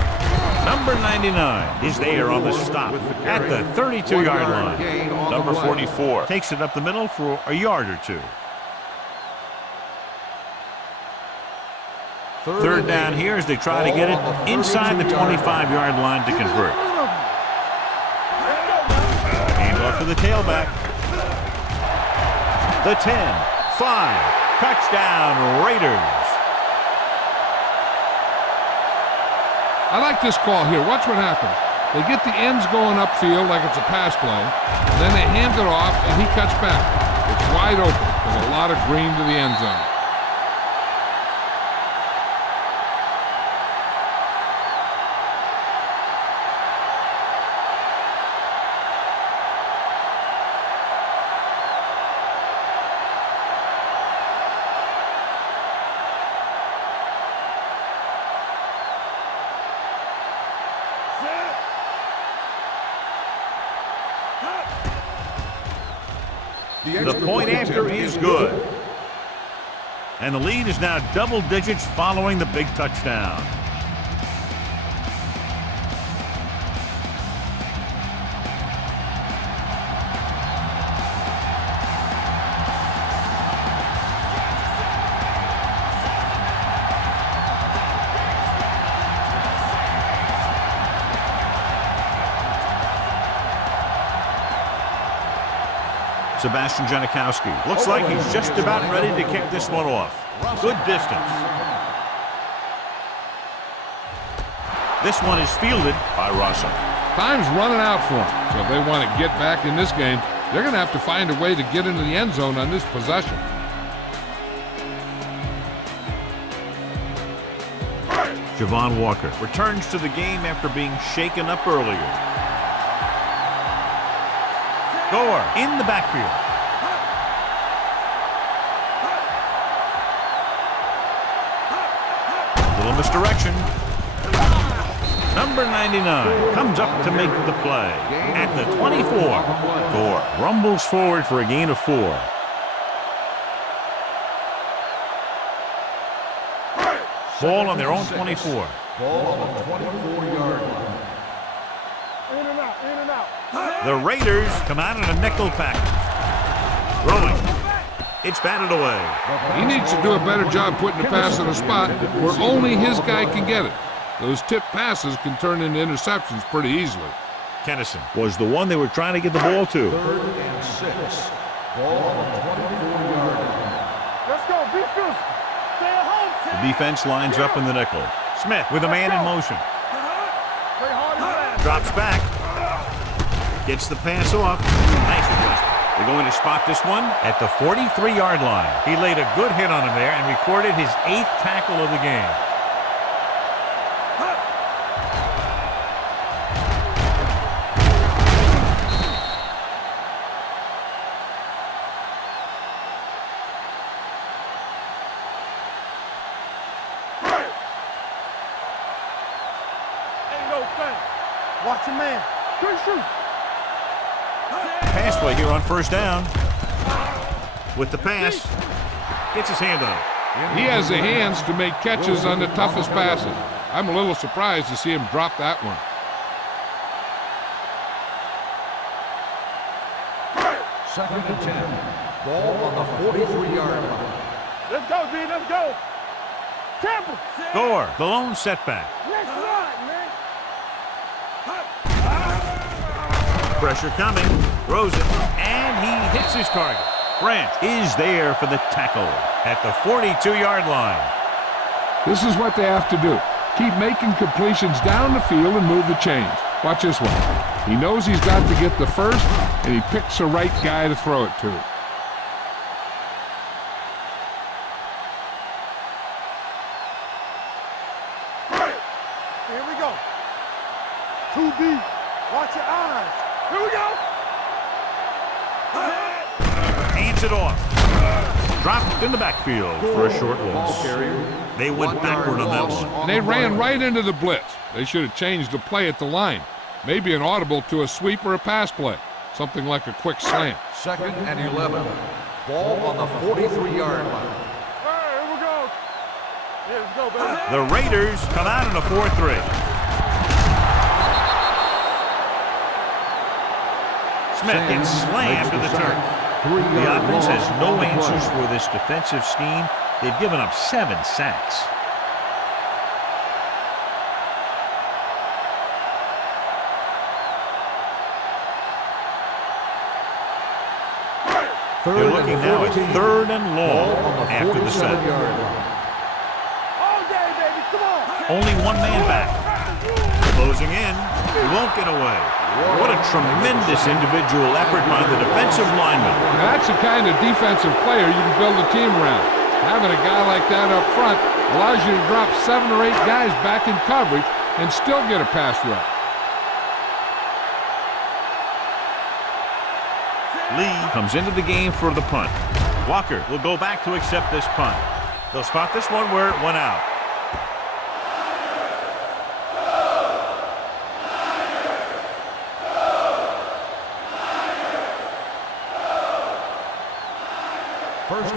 Number Number 99 is there on the stop at the 32-yard line. Number 44 Takes it up the middle for a yard or two. Third down here as they try to get it inside the 25-yard line to convert. Handoff to the tailback. The 10, 5, touchdown Raiders. I like this call here. Watch what happens. They get the ends going upfield like it's a pass play. Then they hand it off, and he cuts back. It's wide open with a lot of green to the end zone. The point after is good. And the lead is now double digits following the big touchdown. Sebastian Janikowski looks like he's just about ready to kick this one off. Good distance. This one is fielded by Russell. Time's running out for them, so if they want to get back in this game, they're going to have to find a way to get into the end zone on this possession. Javon Walker returns to the game after being shaken up earlier. Gore in the backfield. Little misdirection. Number 99 comes up to make the play at the 24. Gore rumbles forward for a gain of 4. Ball on their own 24. Ball on the 24-yard line. In and out, in and out. The Raiders come out in a nickel package. Throwing. It's batted away. He needs to do a better job putting the pass in a spot where only his guy can get it. Those tipped passes can turn into interceptions pretty easily. Kennison was the one they were trying to get the ball to. 3rd and 6. Ball on the 24-yard line. Let's go, be good. Stay at home, Sam. The defense lines up in the nickel. Smith with a man in motion. Play hard and fast. Drops back. Gets the pass off. Nice adjustment. They're going to spot this one at the 43-yard line. He laid a good hit on him there and recorded his 8th tackle of the game. Ain't no thing. Watch your man. Good shoot. Pass play here on first down. With the pass, gets his hand on it. He has the hands to make catches on the toughest passes. I'm a little surprised to see him drop that one. Second and 10. Ball on the 43-yard line. Let's go, D. Let's go. Temple. Gore, the lone setback. Let's ride, man. Pressure coming, throws it, and he hits his target. Branch is there for the tackle at the 42-yard line. This is what they have to do. Keep making completions down the field and move the chains. Watch this one. He knows he's got to get the first, and he picks the right guy to throw it to. Here we go. 2 deep. Watch your eyes. Here we go. Hands it off. Dropped in the backfield for a short loss. They went backward on that one. And they ran right into the blitz. They should have changed the play at the line. Maybe an audible to a sweep or a pass play. Something like a quick slant. 2nd and 11. Ball on the 43-yard line. All right, here we go. Yeah, let's go, baby. The Raiders come out in a 4-3. Smith gets slammed to the turf. The offense has no answers for this defensive scheme. They've given up 7 sacks. They're looking now at 3rd and long after the set. All day, baby, come on. Only one man back. Closing in. He won't get away. What a tremendous individual effort by the defensive lineman. Now, that's the kind of defensive player you can build a team around. Having a guy like that up front allows you to drop 7 or 8 guys back in coverage and still get a pass rush. Lee comes into the game for the punt. Walker will go back to accept this punt. They'll spot this one where it went out.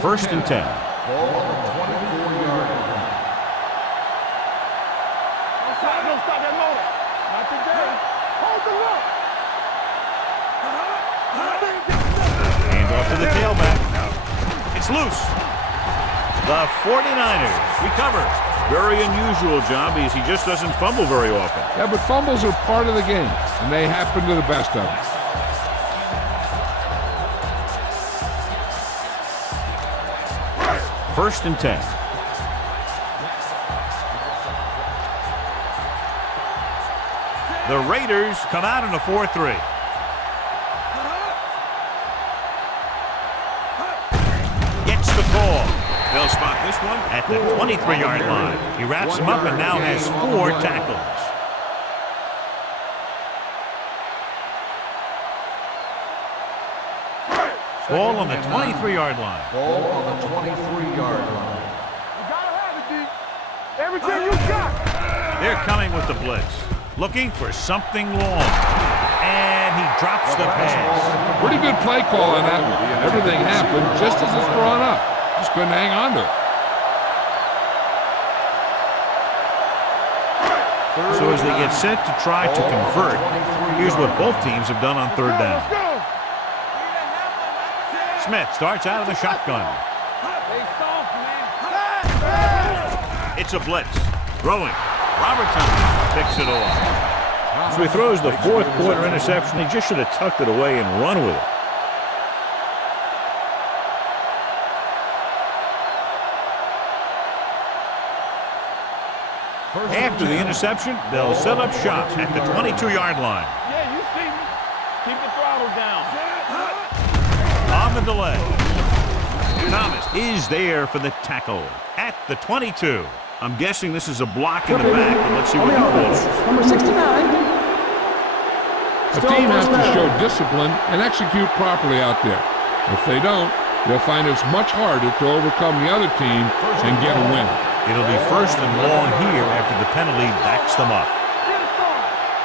First and 10. Ball on the 24-yard line. Don't stop that motor. Not today. Hold the rope. Hand off to the tailback. It's loose. The 49ers recover. Very unusual job because he just doesn't fumble very often. Yeah, but fumbles are part of the game, and they happen to the best of them. First and 10. The Raiders come out in a 4-3. Gets the ball. They'll spot this one at the 23-yard line. He wraps him up and now has 4 tackles. Ball on the 23-yard line. Ball on the 23-yard line. You gotta have it, D. Everything you got. They're coming with the blitz. Looking for something long. And he drops the pass. Pretty good play call on that one. Everything happened just as it's drawn up. Just couldn't hang on to it. So as they get set to try to convert, here's what both teams have done on 3rd down. Let's go. Smith starts out of the shotgun. They soft, man. It's a blitz. Throwing. Robertson picks it off. So he throws the 4th quarter interception. He just should have tucked it away and run with it. After the interception, they'll set up shop at the 22-yard line. Yeah, you see me. Keep the throttle down. On the delay. Thomas is there for the tackle at the 22. I'm guessing this is a block in the back, but let's see what he calls. Number 69. A team has to show discipline and execute properly out there. If they don't, they'll find it's much harder to overcome the other team and get a win. It'll be 1st and long here after the penalty backs them up.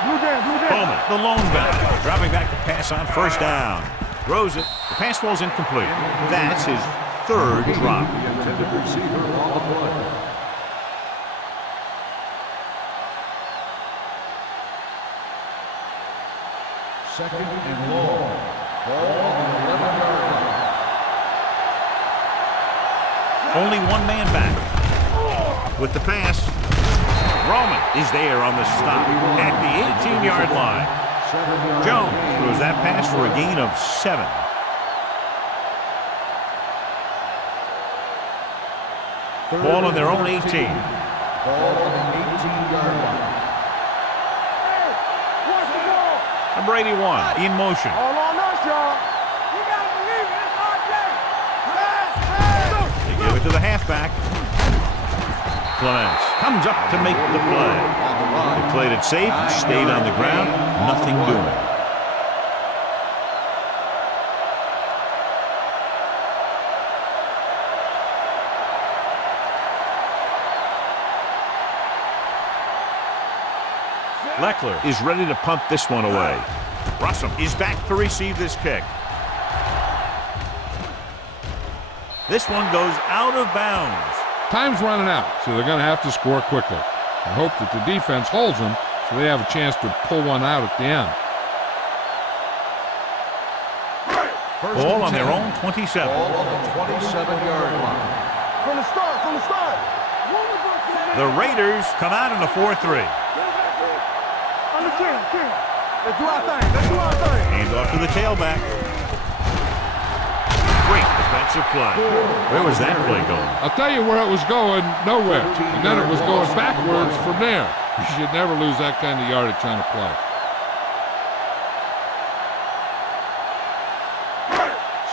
Bowman, the lone back, dropping back to pass on 1st down. Throws it. The pass ball's incomplete. That's his 3rd drop. The intended receiver on the play. Second and long. Ball on the 11-yard line. Only one man back. With the pass, Roman is there on the stop at the 18-yard line. Jones throws that pass for a gain of 7. Ball on their own 18. Ball on the 18-yard line. Number 81 in motion. All on us, y'all. You gotta believe it. It's RJ. They give it to the halfback. Clements comes up to make the play. They played it safe, stayed on the ground, nothing doing. Leckler is ready to punt this one away. Russell is back to receive this kick. This one goes out of bounds. Time's running out, so they're going to have to score quickly. I hope that the defense holds them so they have a chance to pull one out at the end. Ball on their own 27. Ball on the 27-yard line. From the start, from the start. The Raiders come out in a 4-3. On the 10. Let's do our thing. Let's do our thing. Hand off to the tailback. Great defensive play. Where was that play going? I'll tell you where it was going, nowhere. And then it was going backwards from there. You should never lose that kind of yardage on a play.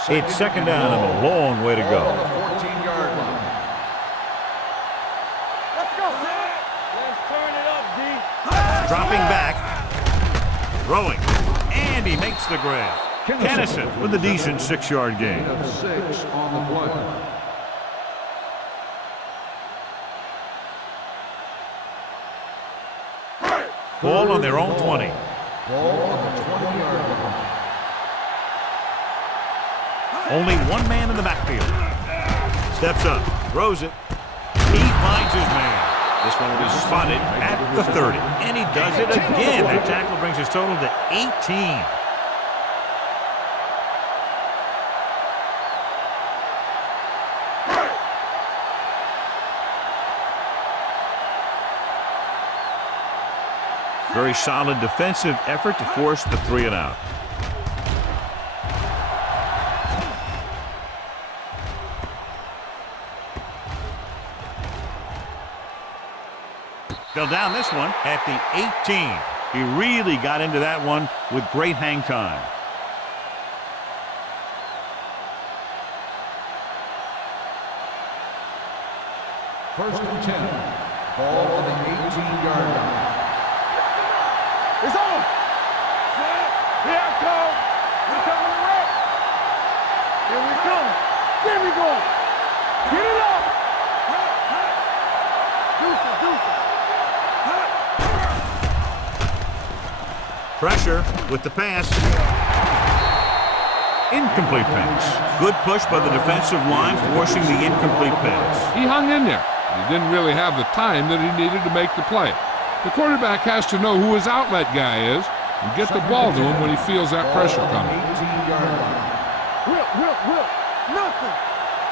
It's second down and a long way to Ball on go. the 14-yard line. Let's go. Let's turn it up, D. Dropping back. Throwing. And he makes the grab. Kennison with a decent 6-yard gain. Of 6 on the play. Ball on their own 20. Ball on the 20-yard line. Only one man in the backfield. Steps up. Throws it. He finds his man. This one will be spotted at the 30. And he does it again. That tackle brings his total to 18. Very solid defensive effort to force the 3 and out. Fell down this one at the 18. He really got into that one with great hang time. First and 10. Ball on the 18-yard line. It's on. Here I come. We're coming to wreck. Here we come. There we go. Get it up. Deuce it. Pressure with the pass. Incomplete pass. Good push by the defensive line, forcing the incomplete pass. He hung in there. He didn't really have the time that he needed to make the play. The quarterback has to know who his outlet guy is and get the ball to him when he feels that pressure coming. 18-yard line. Whip. Nothing.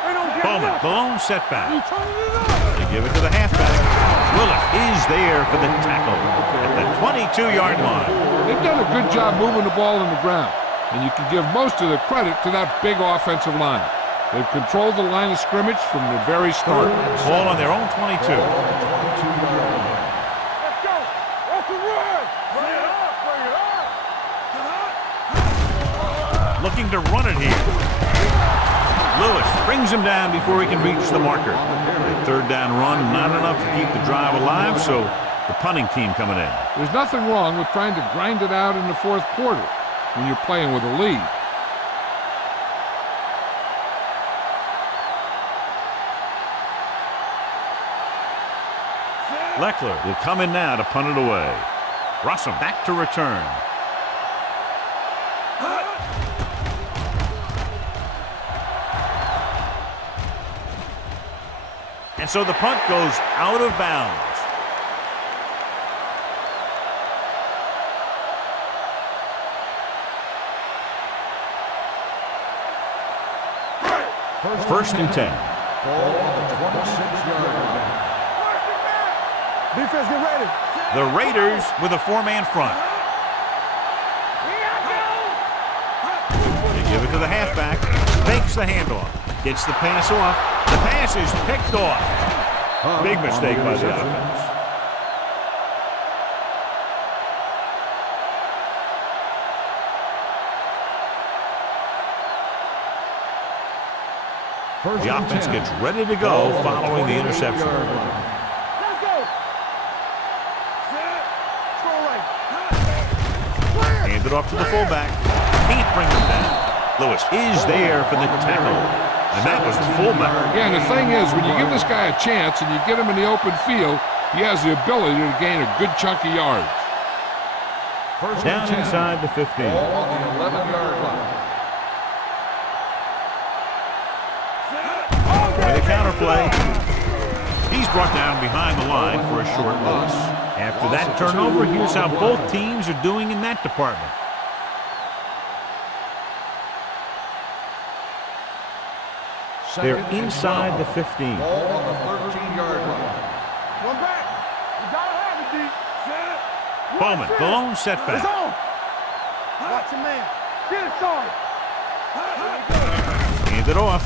They don't get Bowman, the nothing. lone setback. You turning it up. They give it to the halfback. Willis is there for the tackle at the 22-yard line. They've done a good job moving the ball in the ground, and you can give most of the credit to that big offensive line. They've controlled the line of scrimmage from the very start. Ball on their own 22. Ball on the 22-yard line. Let's go. That's the run. Bring it up. Looking to run it here. Lewis brings him down before he can reach the marker. The third down run, not enough to keep the drive alive, so the punting team coming in. There's nothing wrong with trying to grind it out in the fourth quarter when you're playing with a lead. Leckler will come in now to punt it away. Rossum back to return. And so the punt goes out of bounds. First and 10. Ball on the 26-yard line. Defense, get ready. The Raiders with a 4-man front. They give it to the halfback. Fakes the handoff. Gets the pass off. The pass is picked off. Big mistake by the offense. The offense gets ready to go following the interception. Let's go. Throw right. Hand it off to the fullback. Can't bring him down. Lewis is there for the tackle. And that was the fullback. Yeah, and the thing is, when you give this guy a chance and you get him in the open field, he has the ability to gain a good chunk of yards. Down inside the 15. Ball on the 11-yard line. With a counterplay, he's brought down behind the line for a short loss. After that turnover, here's how both teams are doing in that department. They're inside the 15. Ball on the 13-yard line. One back. You gotta have it, D. Set. Bowman, the lone setback. It's on. Watch your man. Get it started. Hand it off.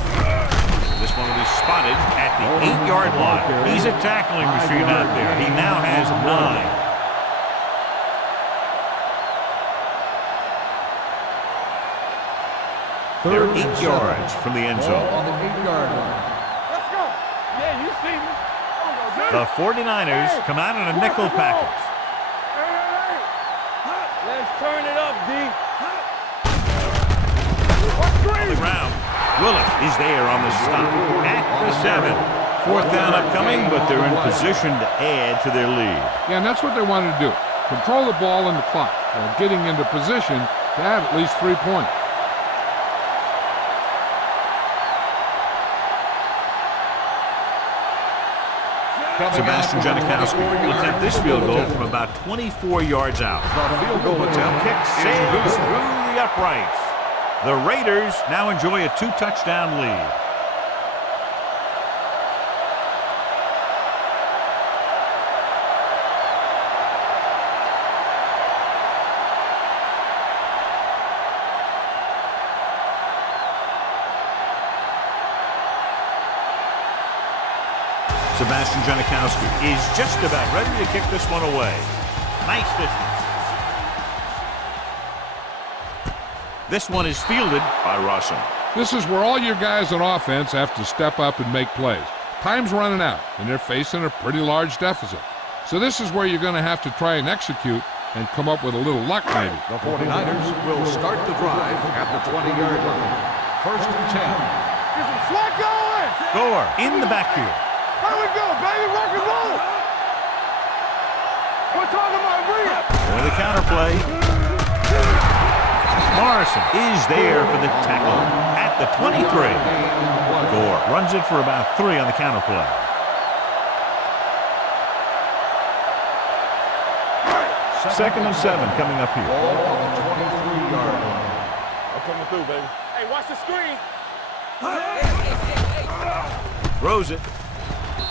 This one will be spotted at the 8-yard line. He's a tackling machine out there. He now has 9. They're 8 yards from the end zone. On the 8-yard line. Let's go. Yeah, you see me. The 49ers come out in a nickel package. Let's turn it up, D. On the ground. Willis is there on the stop at the 7. 4th down upcoming, but they're in position to add to their lead. Yeah, and that's what they wanted to do. Control the ball and the clock while getting into position to have at least 3 points. Sebastian Janikowski will attempt this field goal from about 24 yards out. The field goal attempt Kick sails through the uprights. The Raiders now enjoy a 2-touchdown lead. Sebastian Janikowski is just about ready to kick this one away. Nice distance. This one is fielded by Russell. This is where all your guys on offense have to step up and make plays. Time's running out, and they're facing a pretty large deficit. So this is where you're going to have to try and execute and come up with a little luck maybe. The 49ers will start the drive at the 20-yard line. 1st and 10. Get some swat going. Gore in the backfield. Here we go, baby. Rock and roll. We're talking about real. With a counterplay. Morrison is there for the tackle at the 23. Gore runs it for about 3 on the counterplay. Second and 7 coming up here. Ball on the 23-yard line. I'm coming through, baby. Hey, watch the screen. Throws it.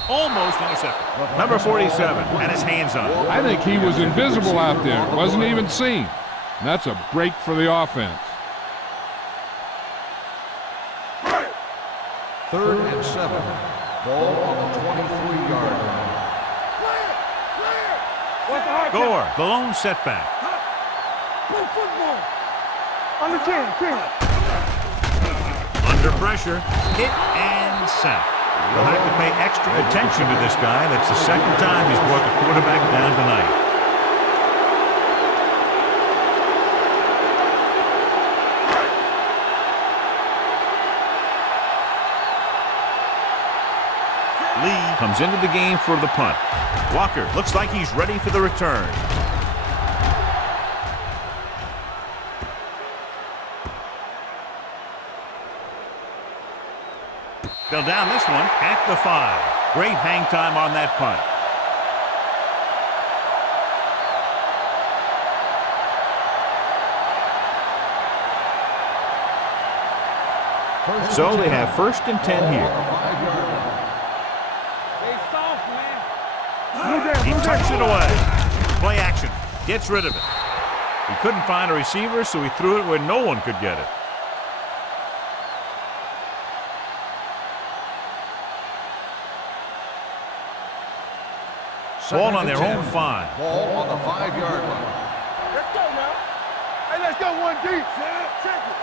Almost intercepted. Number 47 and his hands on it. I think he was invisible out there. Wasn't even seen. And that's a break for the offense. 3rd and 7. Ball on the 23-yard line. Gore, the lone setback. Play football. On the 10. Under pressure, hit and sack. They'll have to pay extra attention to this guy. That's the 2nd time he's brought the quarterback down tonight. Lee comes into the game for the punt. Walker looks like he's ready for the return. They'll down this one at the 5. Great hang time on that punt. So they have 1st and 10 here. They soft, man. He tucks it away. Play action. Gets rid of it. He couldn't find a receiver, so he threw it where no one could get it. Ball on their own 5. Ball on the 5-yard line. Let's go now. Hey, let's go 1 deep. Check it.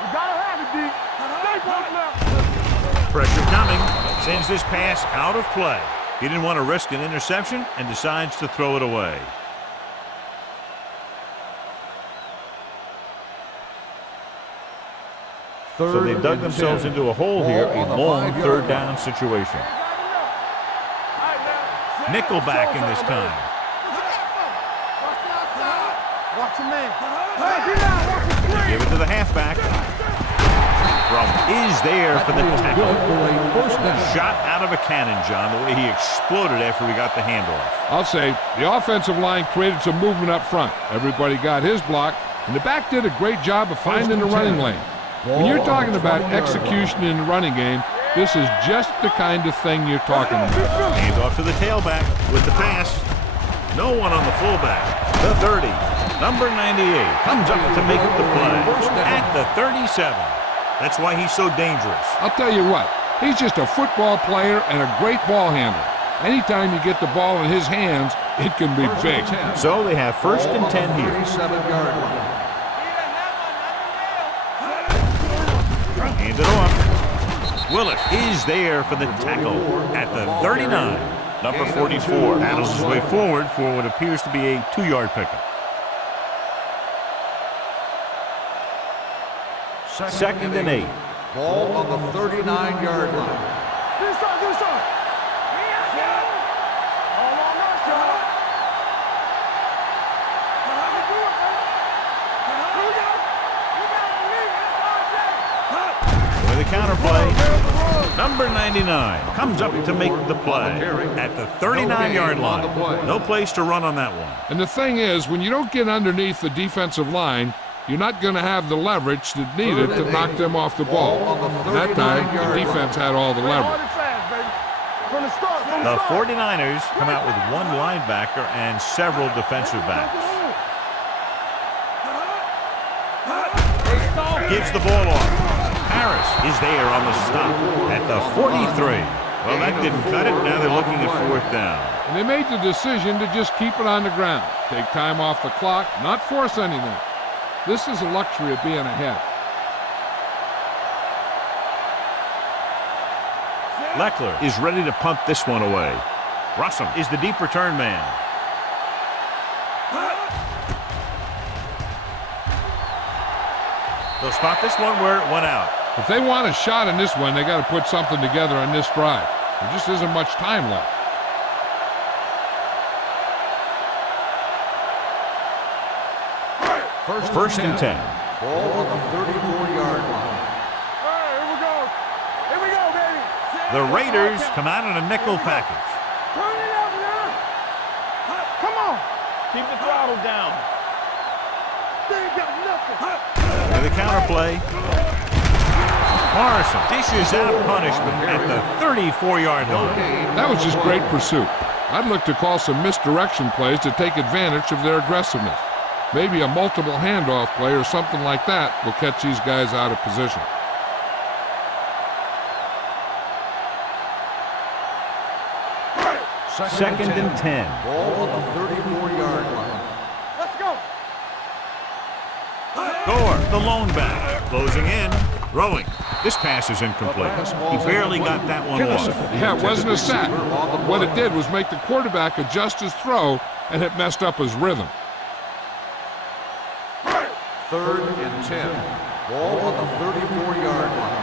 You gotta have it, D. Stay close now. Pressure coming. Sends this pass out of play. He didn't want to risk an interception and decides to throw it away. So they dug themselves into a hole here, a long 3rd down situation. Nickelback in this time. Watch your man. Hey, Give it to the halfback. Brown is there for the tackle. Shot out of a cannon, John, the way he exploded after we got the handoff. I'll say the offensive line created some movement up front. Everybody got his block, and the back did a great job of finding the running lane. When you're talking about execution in the running game, this is just the kind of thing you're talking about. Hand off to the tailback with the pass. No one on the fullback. The 30. Number 98 comes up to make the play at the 37. That's why he's so dangerous. I'll tell you what, he's just a football player and a great ball handler. Anytime you get the ball in his hands, it can be big. So they have first and 10 here. 37-yard line. Hand it off. Willis is there for the tackle at the 39. Number 44 battles his way forward for what appears to be a 2-yard pickup. Second and 8. Ball on the 39-yard line. Do something. Hold on, nice job. With a counter play, number 99 comes up to make the play at the 39-yard line. No place to run on that one. And the thing is, when you don't get underneath the defensive line, you're not going to have the leverage that's needed to knock them off the ball. And that time, the defense had all the leverage. The 49ers come out with one linebacker and several defensive backs. Gives the ball off. Harris is there on the stop at the 43. Well, that didn't cut it. Now they're looking at fourth down. And they made the decision to just keep it on the ground. Take time off the clock, not force anything. This is a luxury of being ahead. Leckler is ready to punt this one away. Russell is the deep return man. They'll spot this one where it went out. If they want a shot in this one, they got to put something together on this drive. There just isn't much time left. First and 10. Ball on the 34-yard line. Here we go, baby. The Raiders come out in a nickel package. Turn it up now. Come on. Keep the throttle down. They ain't got nothing. With a counter play, Morrison dishes out punishment at the 34-yard line. That was just great pursuit. I'd look to call some misdirection plays to take advantage of their aggressiveness. Maybe a multiple handoff play or something like that will catch these guys out of position. Second and 10. Ball on the 34-yard line. Let's go. Gore, the lone back, closing in, throwing. This pass is incomplete. He barely got that one off. Yeah, it wasn't a sack. What it did was make the quarterback adjust his throw, and it messed up his rhythm. Third and 10. Ball on the 34-yard line.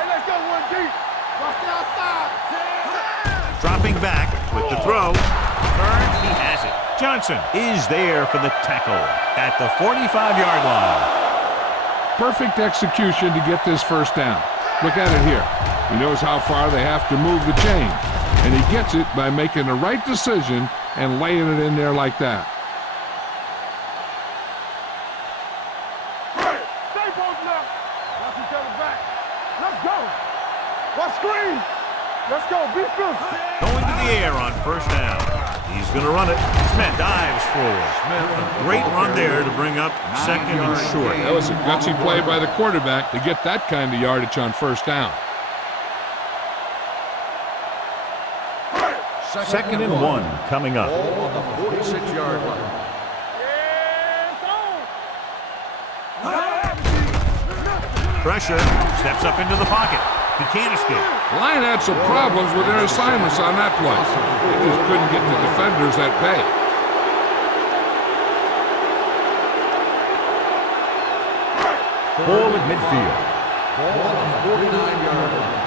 Hey, let's go one deep. Watch the outside. Dropping back with the throw. Turn, he has it. Johnson is there for the tackle at the 45-yard line. Perfect execution to get this first down. Look at it here. He knows how far they have to move the chain, and he gets it by making the right decision and laying it in there like that. Stay both left. Watch each other back. Let's go. Watch screen. Let's go. Be fierce. Going to the air on first down. He's going to run it. Smith dives forward. A great run there to bring up second and short. That was a gutsy play by the quarterback to get that kind of yardage on first down. Second and 1 coming up. Ball on the 46-yard line. Pressure, steps up into the pocket. He can't escape. The line had some problems with their assignments on that play. They just couldn't get the defenders at bay. Ball at midfield. Ball on the 49-yard line.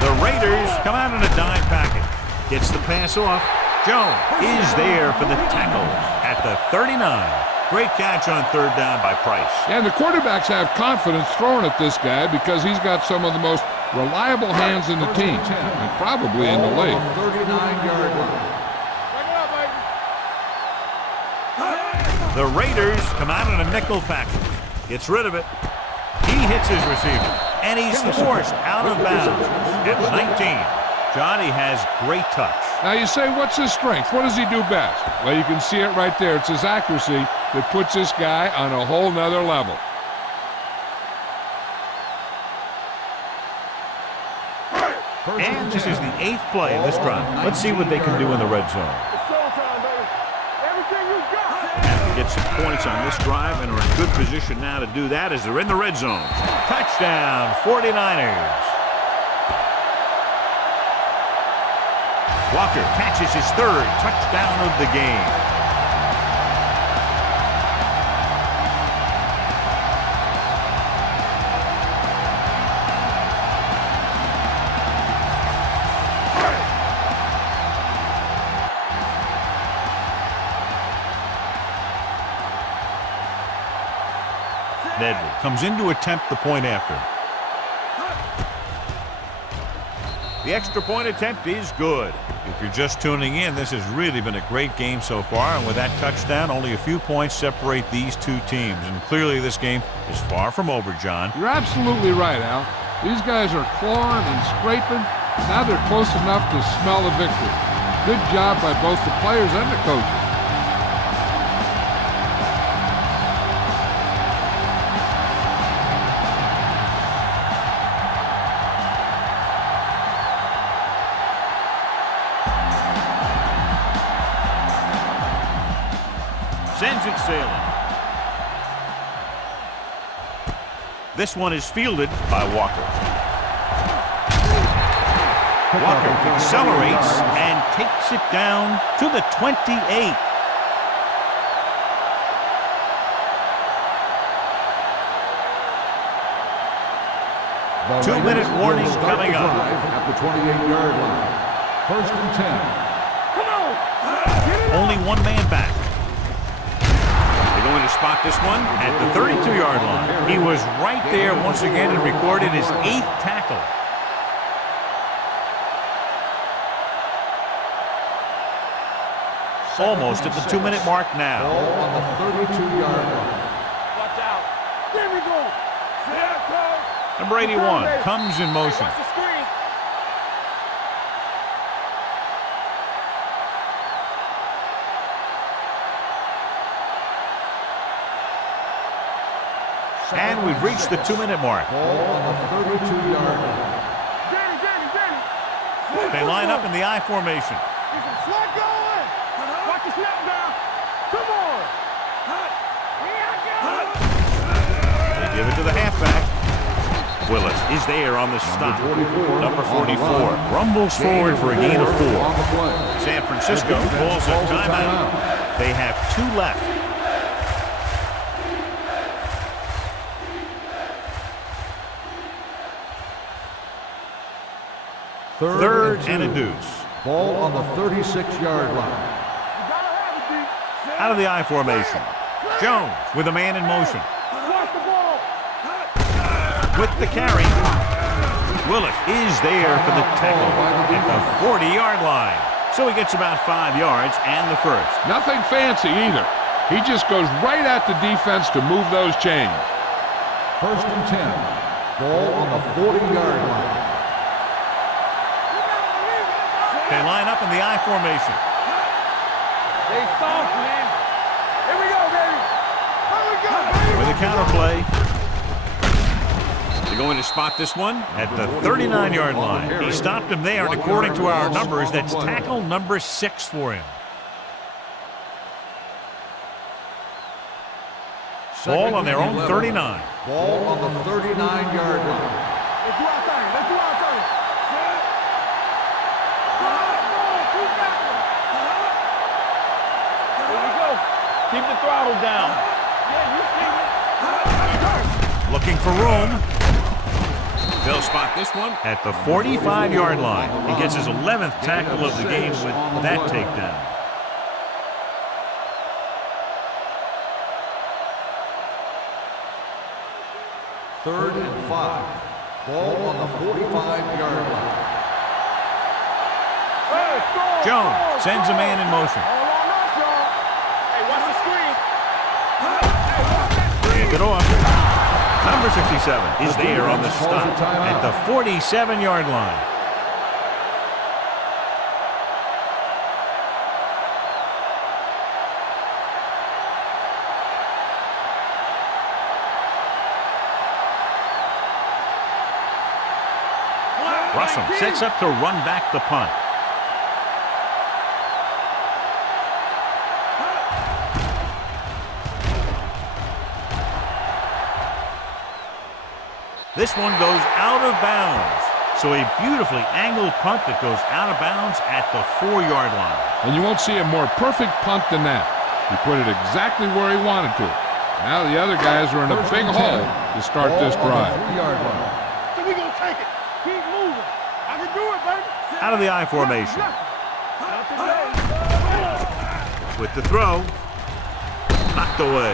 The Raiders come out in a dime package. Gets the pass off. Jones is there for the tackle at the 39. Great catch on third down by Price. And the quarterbacks have confidence throwing at this guy because he's got some of the most reliable hands in the team, and probably in the league. 39-yard line. Back it up, baby. The Raiders come out in a nickel package. Gets rid of it. He hits his receiver. And he's forced out of bounds at the 19. Johnny has great touch. Now you say, what's his strength? What does he do best? Well, you can see it right there. It's his accuracy that puts this guy on a whole nother level. And this is the 8th play of this drive. Let's see what they can do in the red zone. Get some points on this drive and are in good position now to do that as they're in the red zone. Touchdown, 49ers. Walker catches his 3rd touchdown of the game. Nedley comes in to attempt the point after. The extra point attempt is good. If you're just tuning in, this has really been a great game so far, and with that touchdown, only a few points separate these two teams. And clearly this game is far from over, John. You're absolutely right, Al. These guys are clawing and scraping. Now they're close enough to smell the victory. Good job by both the players and the coaches. Sends it sailing. This one is fielded by Walker. Walker accelerates and takes it down to the 28. Two-minute warning coming up. At the 28-yard line. 1st and 10. Only one man back. They're going to spot this one at the 32-yard line. He was right there once again and recorded his 8th tackle. Almost at the 2-minute mark now. Ball on the 32-yard line. Watch out. There we go. Number 81 comes in motion. Watch the screen. And we've reached the 2-minute mark. Ball on the 32-yard line. Danny. They line up in the I formation. Slide going. Watch the snap now. Come on. They give it to the halfback. Willis is there on the stop. Number 44 rumbles forward for a gain of 4. San Francisco calls a timeout. They have 2 left. Third and a deuce. Ball on the 36-yard line. Out of the I formation. Jones with a man in motion. With the carry. Willis is there for the tackle at the 40-yard line. So he gets about 5 yards and the first. Nothing fancy either. He just goes right at the defense to move those chains. 1st and 10. Ball on the 40-yard line. They line up in the I formation. They soft, man. Here we go, baby. Here we go, baby. With a counter play. They're going to spot this one at the 39-yard line. He stopped him there, and according to our numbers, that's tackle number 6 for him. Ball on their own 39. Ball on the 39-yard line. Let's do our thing. Let's do our thing. Here we go. Keep the throttle down. Yeah, you see it. Looking for room. They'll spot this one at the 45-yard line. He gets his 11th tackle of the game with that takedown. Third and 5. Ball on the 45-yard line. Jones sends a man in motion. Hey, watch the screen. pick it off. Number 67 is there on the stop at the 47-yard line. Russell sets up to run back the punt. This one goes out of bounds. So a beautifully angled punt that goes out of bounds at the 4-yard line. And you won't see a more perfect punt than that. He put it exactly where he wanted to. Now the other guys are in a big hole to start this drive. So we gonna take it. Keep moving. I can do it, baby. Out of the I formation. Not today. With the throw. Knocked away.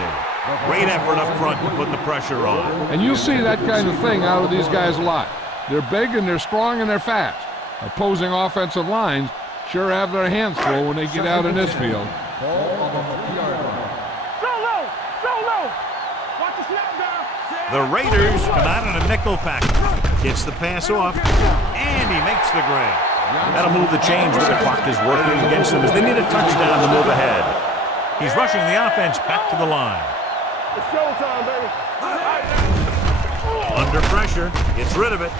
Great effort up front to put the pressure on. And you'll see that kind of thing out of these guys a lot. They're big and they're strong and they're fast. Opposing offensive lines sure have their hands full when they get out in this field. So low. Watch the snap down. The Raiders come out in a nickel package. Gets the pass off, and he makes the grab. That'll move the chains where the clock is working against them as they need a touchdown to move ahead. He's rushing the offense back to the line. It's showtime, baby. Under pressure, gets rid of it.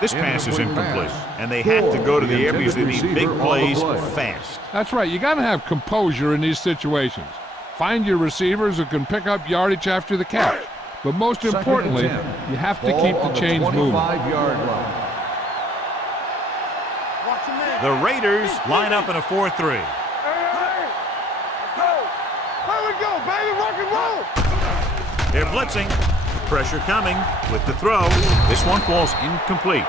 This pass is incomplete, and they have to go to the air because they need big plays fast. That's right. You got to have composure in these situations. Find your receivers who can pick up yardage after the catch. But most importantly, you have to keep the chains moving. The Raiders line up in a 4-3. Hey. Let's go. Here we go, baby. Rock and roll. They're blitzing. Pressure coming with the throw. This one falls incomplete.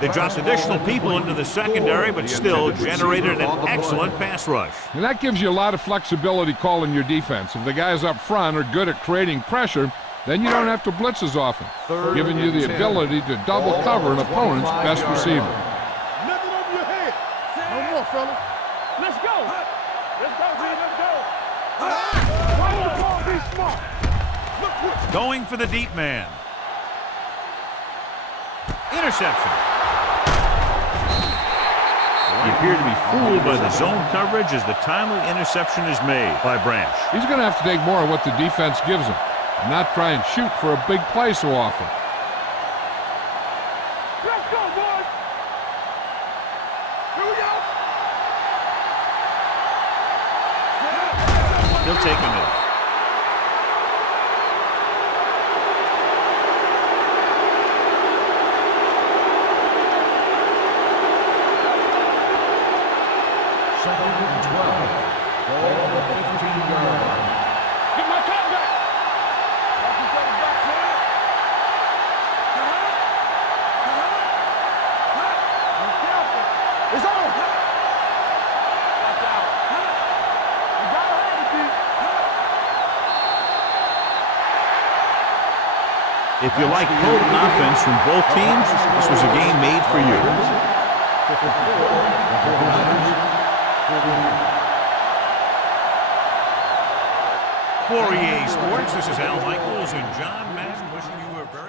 They dropped additional people into the secondary, but still generated an excellent pass rush. And that gives you a lot of flexibility calling your defense. If the guys up front are good at creating pressure, then you don't have to blitz as often, giving you the ability to double cover an opponent's best receiver. Nothing over your head. No more, fellas. Let's go. Let's go, B. Let's go. Why you gonna be smart? Look what. Going for the deep man. Interception. You appear to be fooled by the zone coverage as the timely interception is made by Branch. He's going to have to take more of what the defense gives him and not try and shoot for a big play so often. Let's go, boys. Here we go. He'll take a minute. Get my top back. It's on. Watch out. You gotta have it, D. If you like potent offense from both teams, this was a game made for you. For EA Sports, this is Al Michaels and John Madden wishing you a very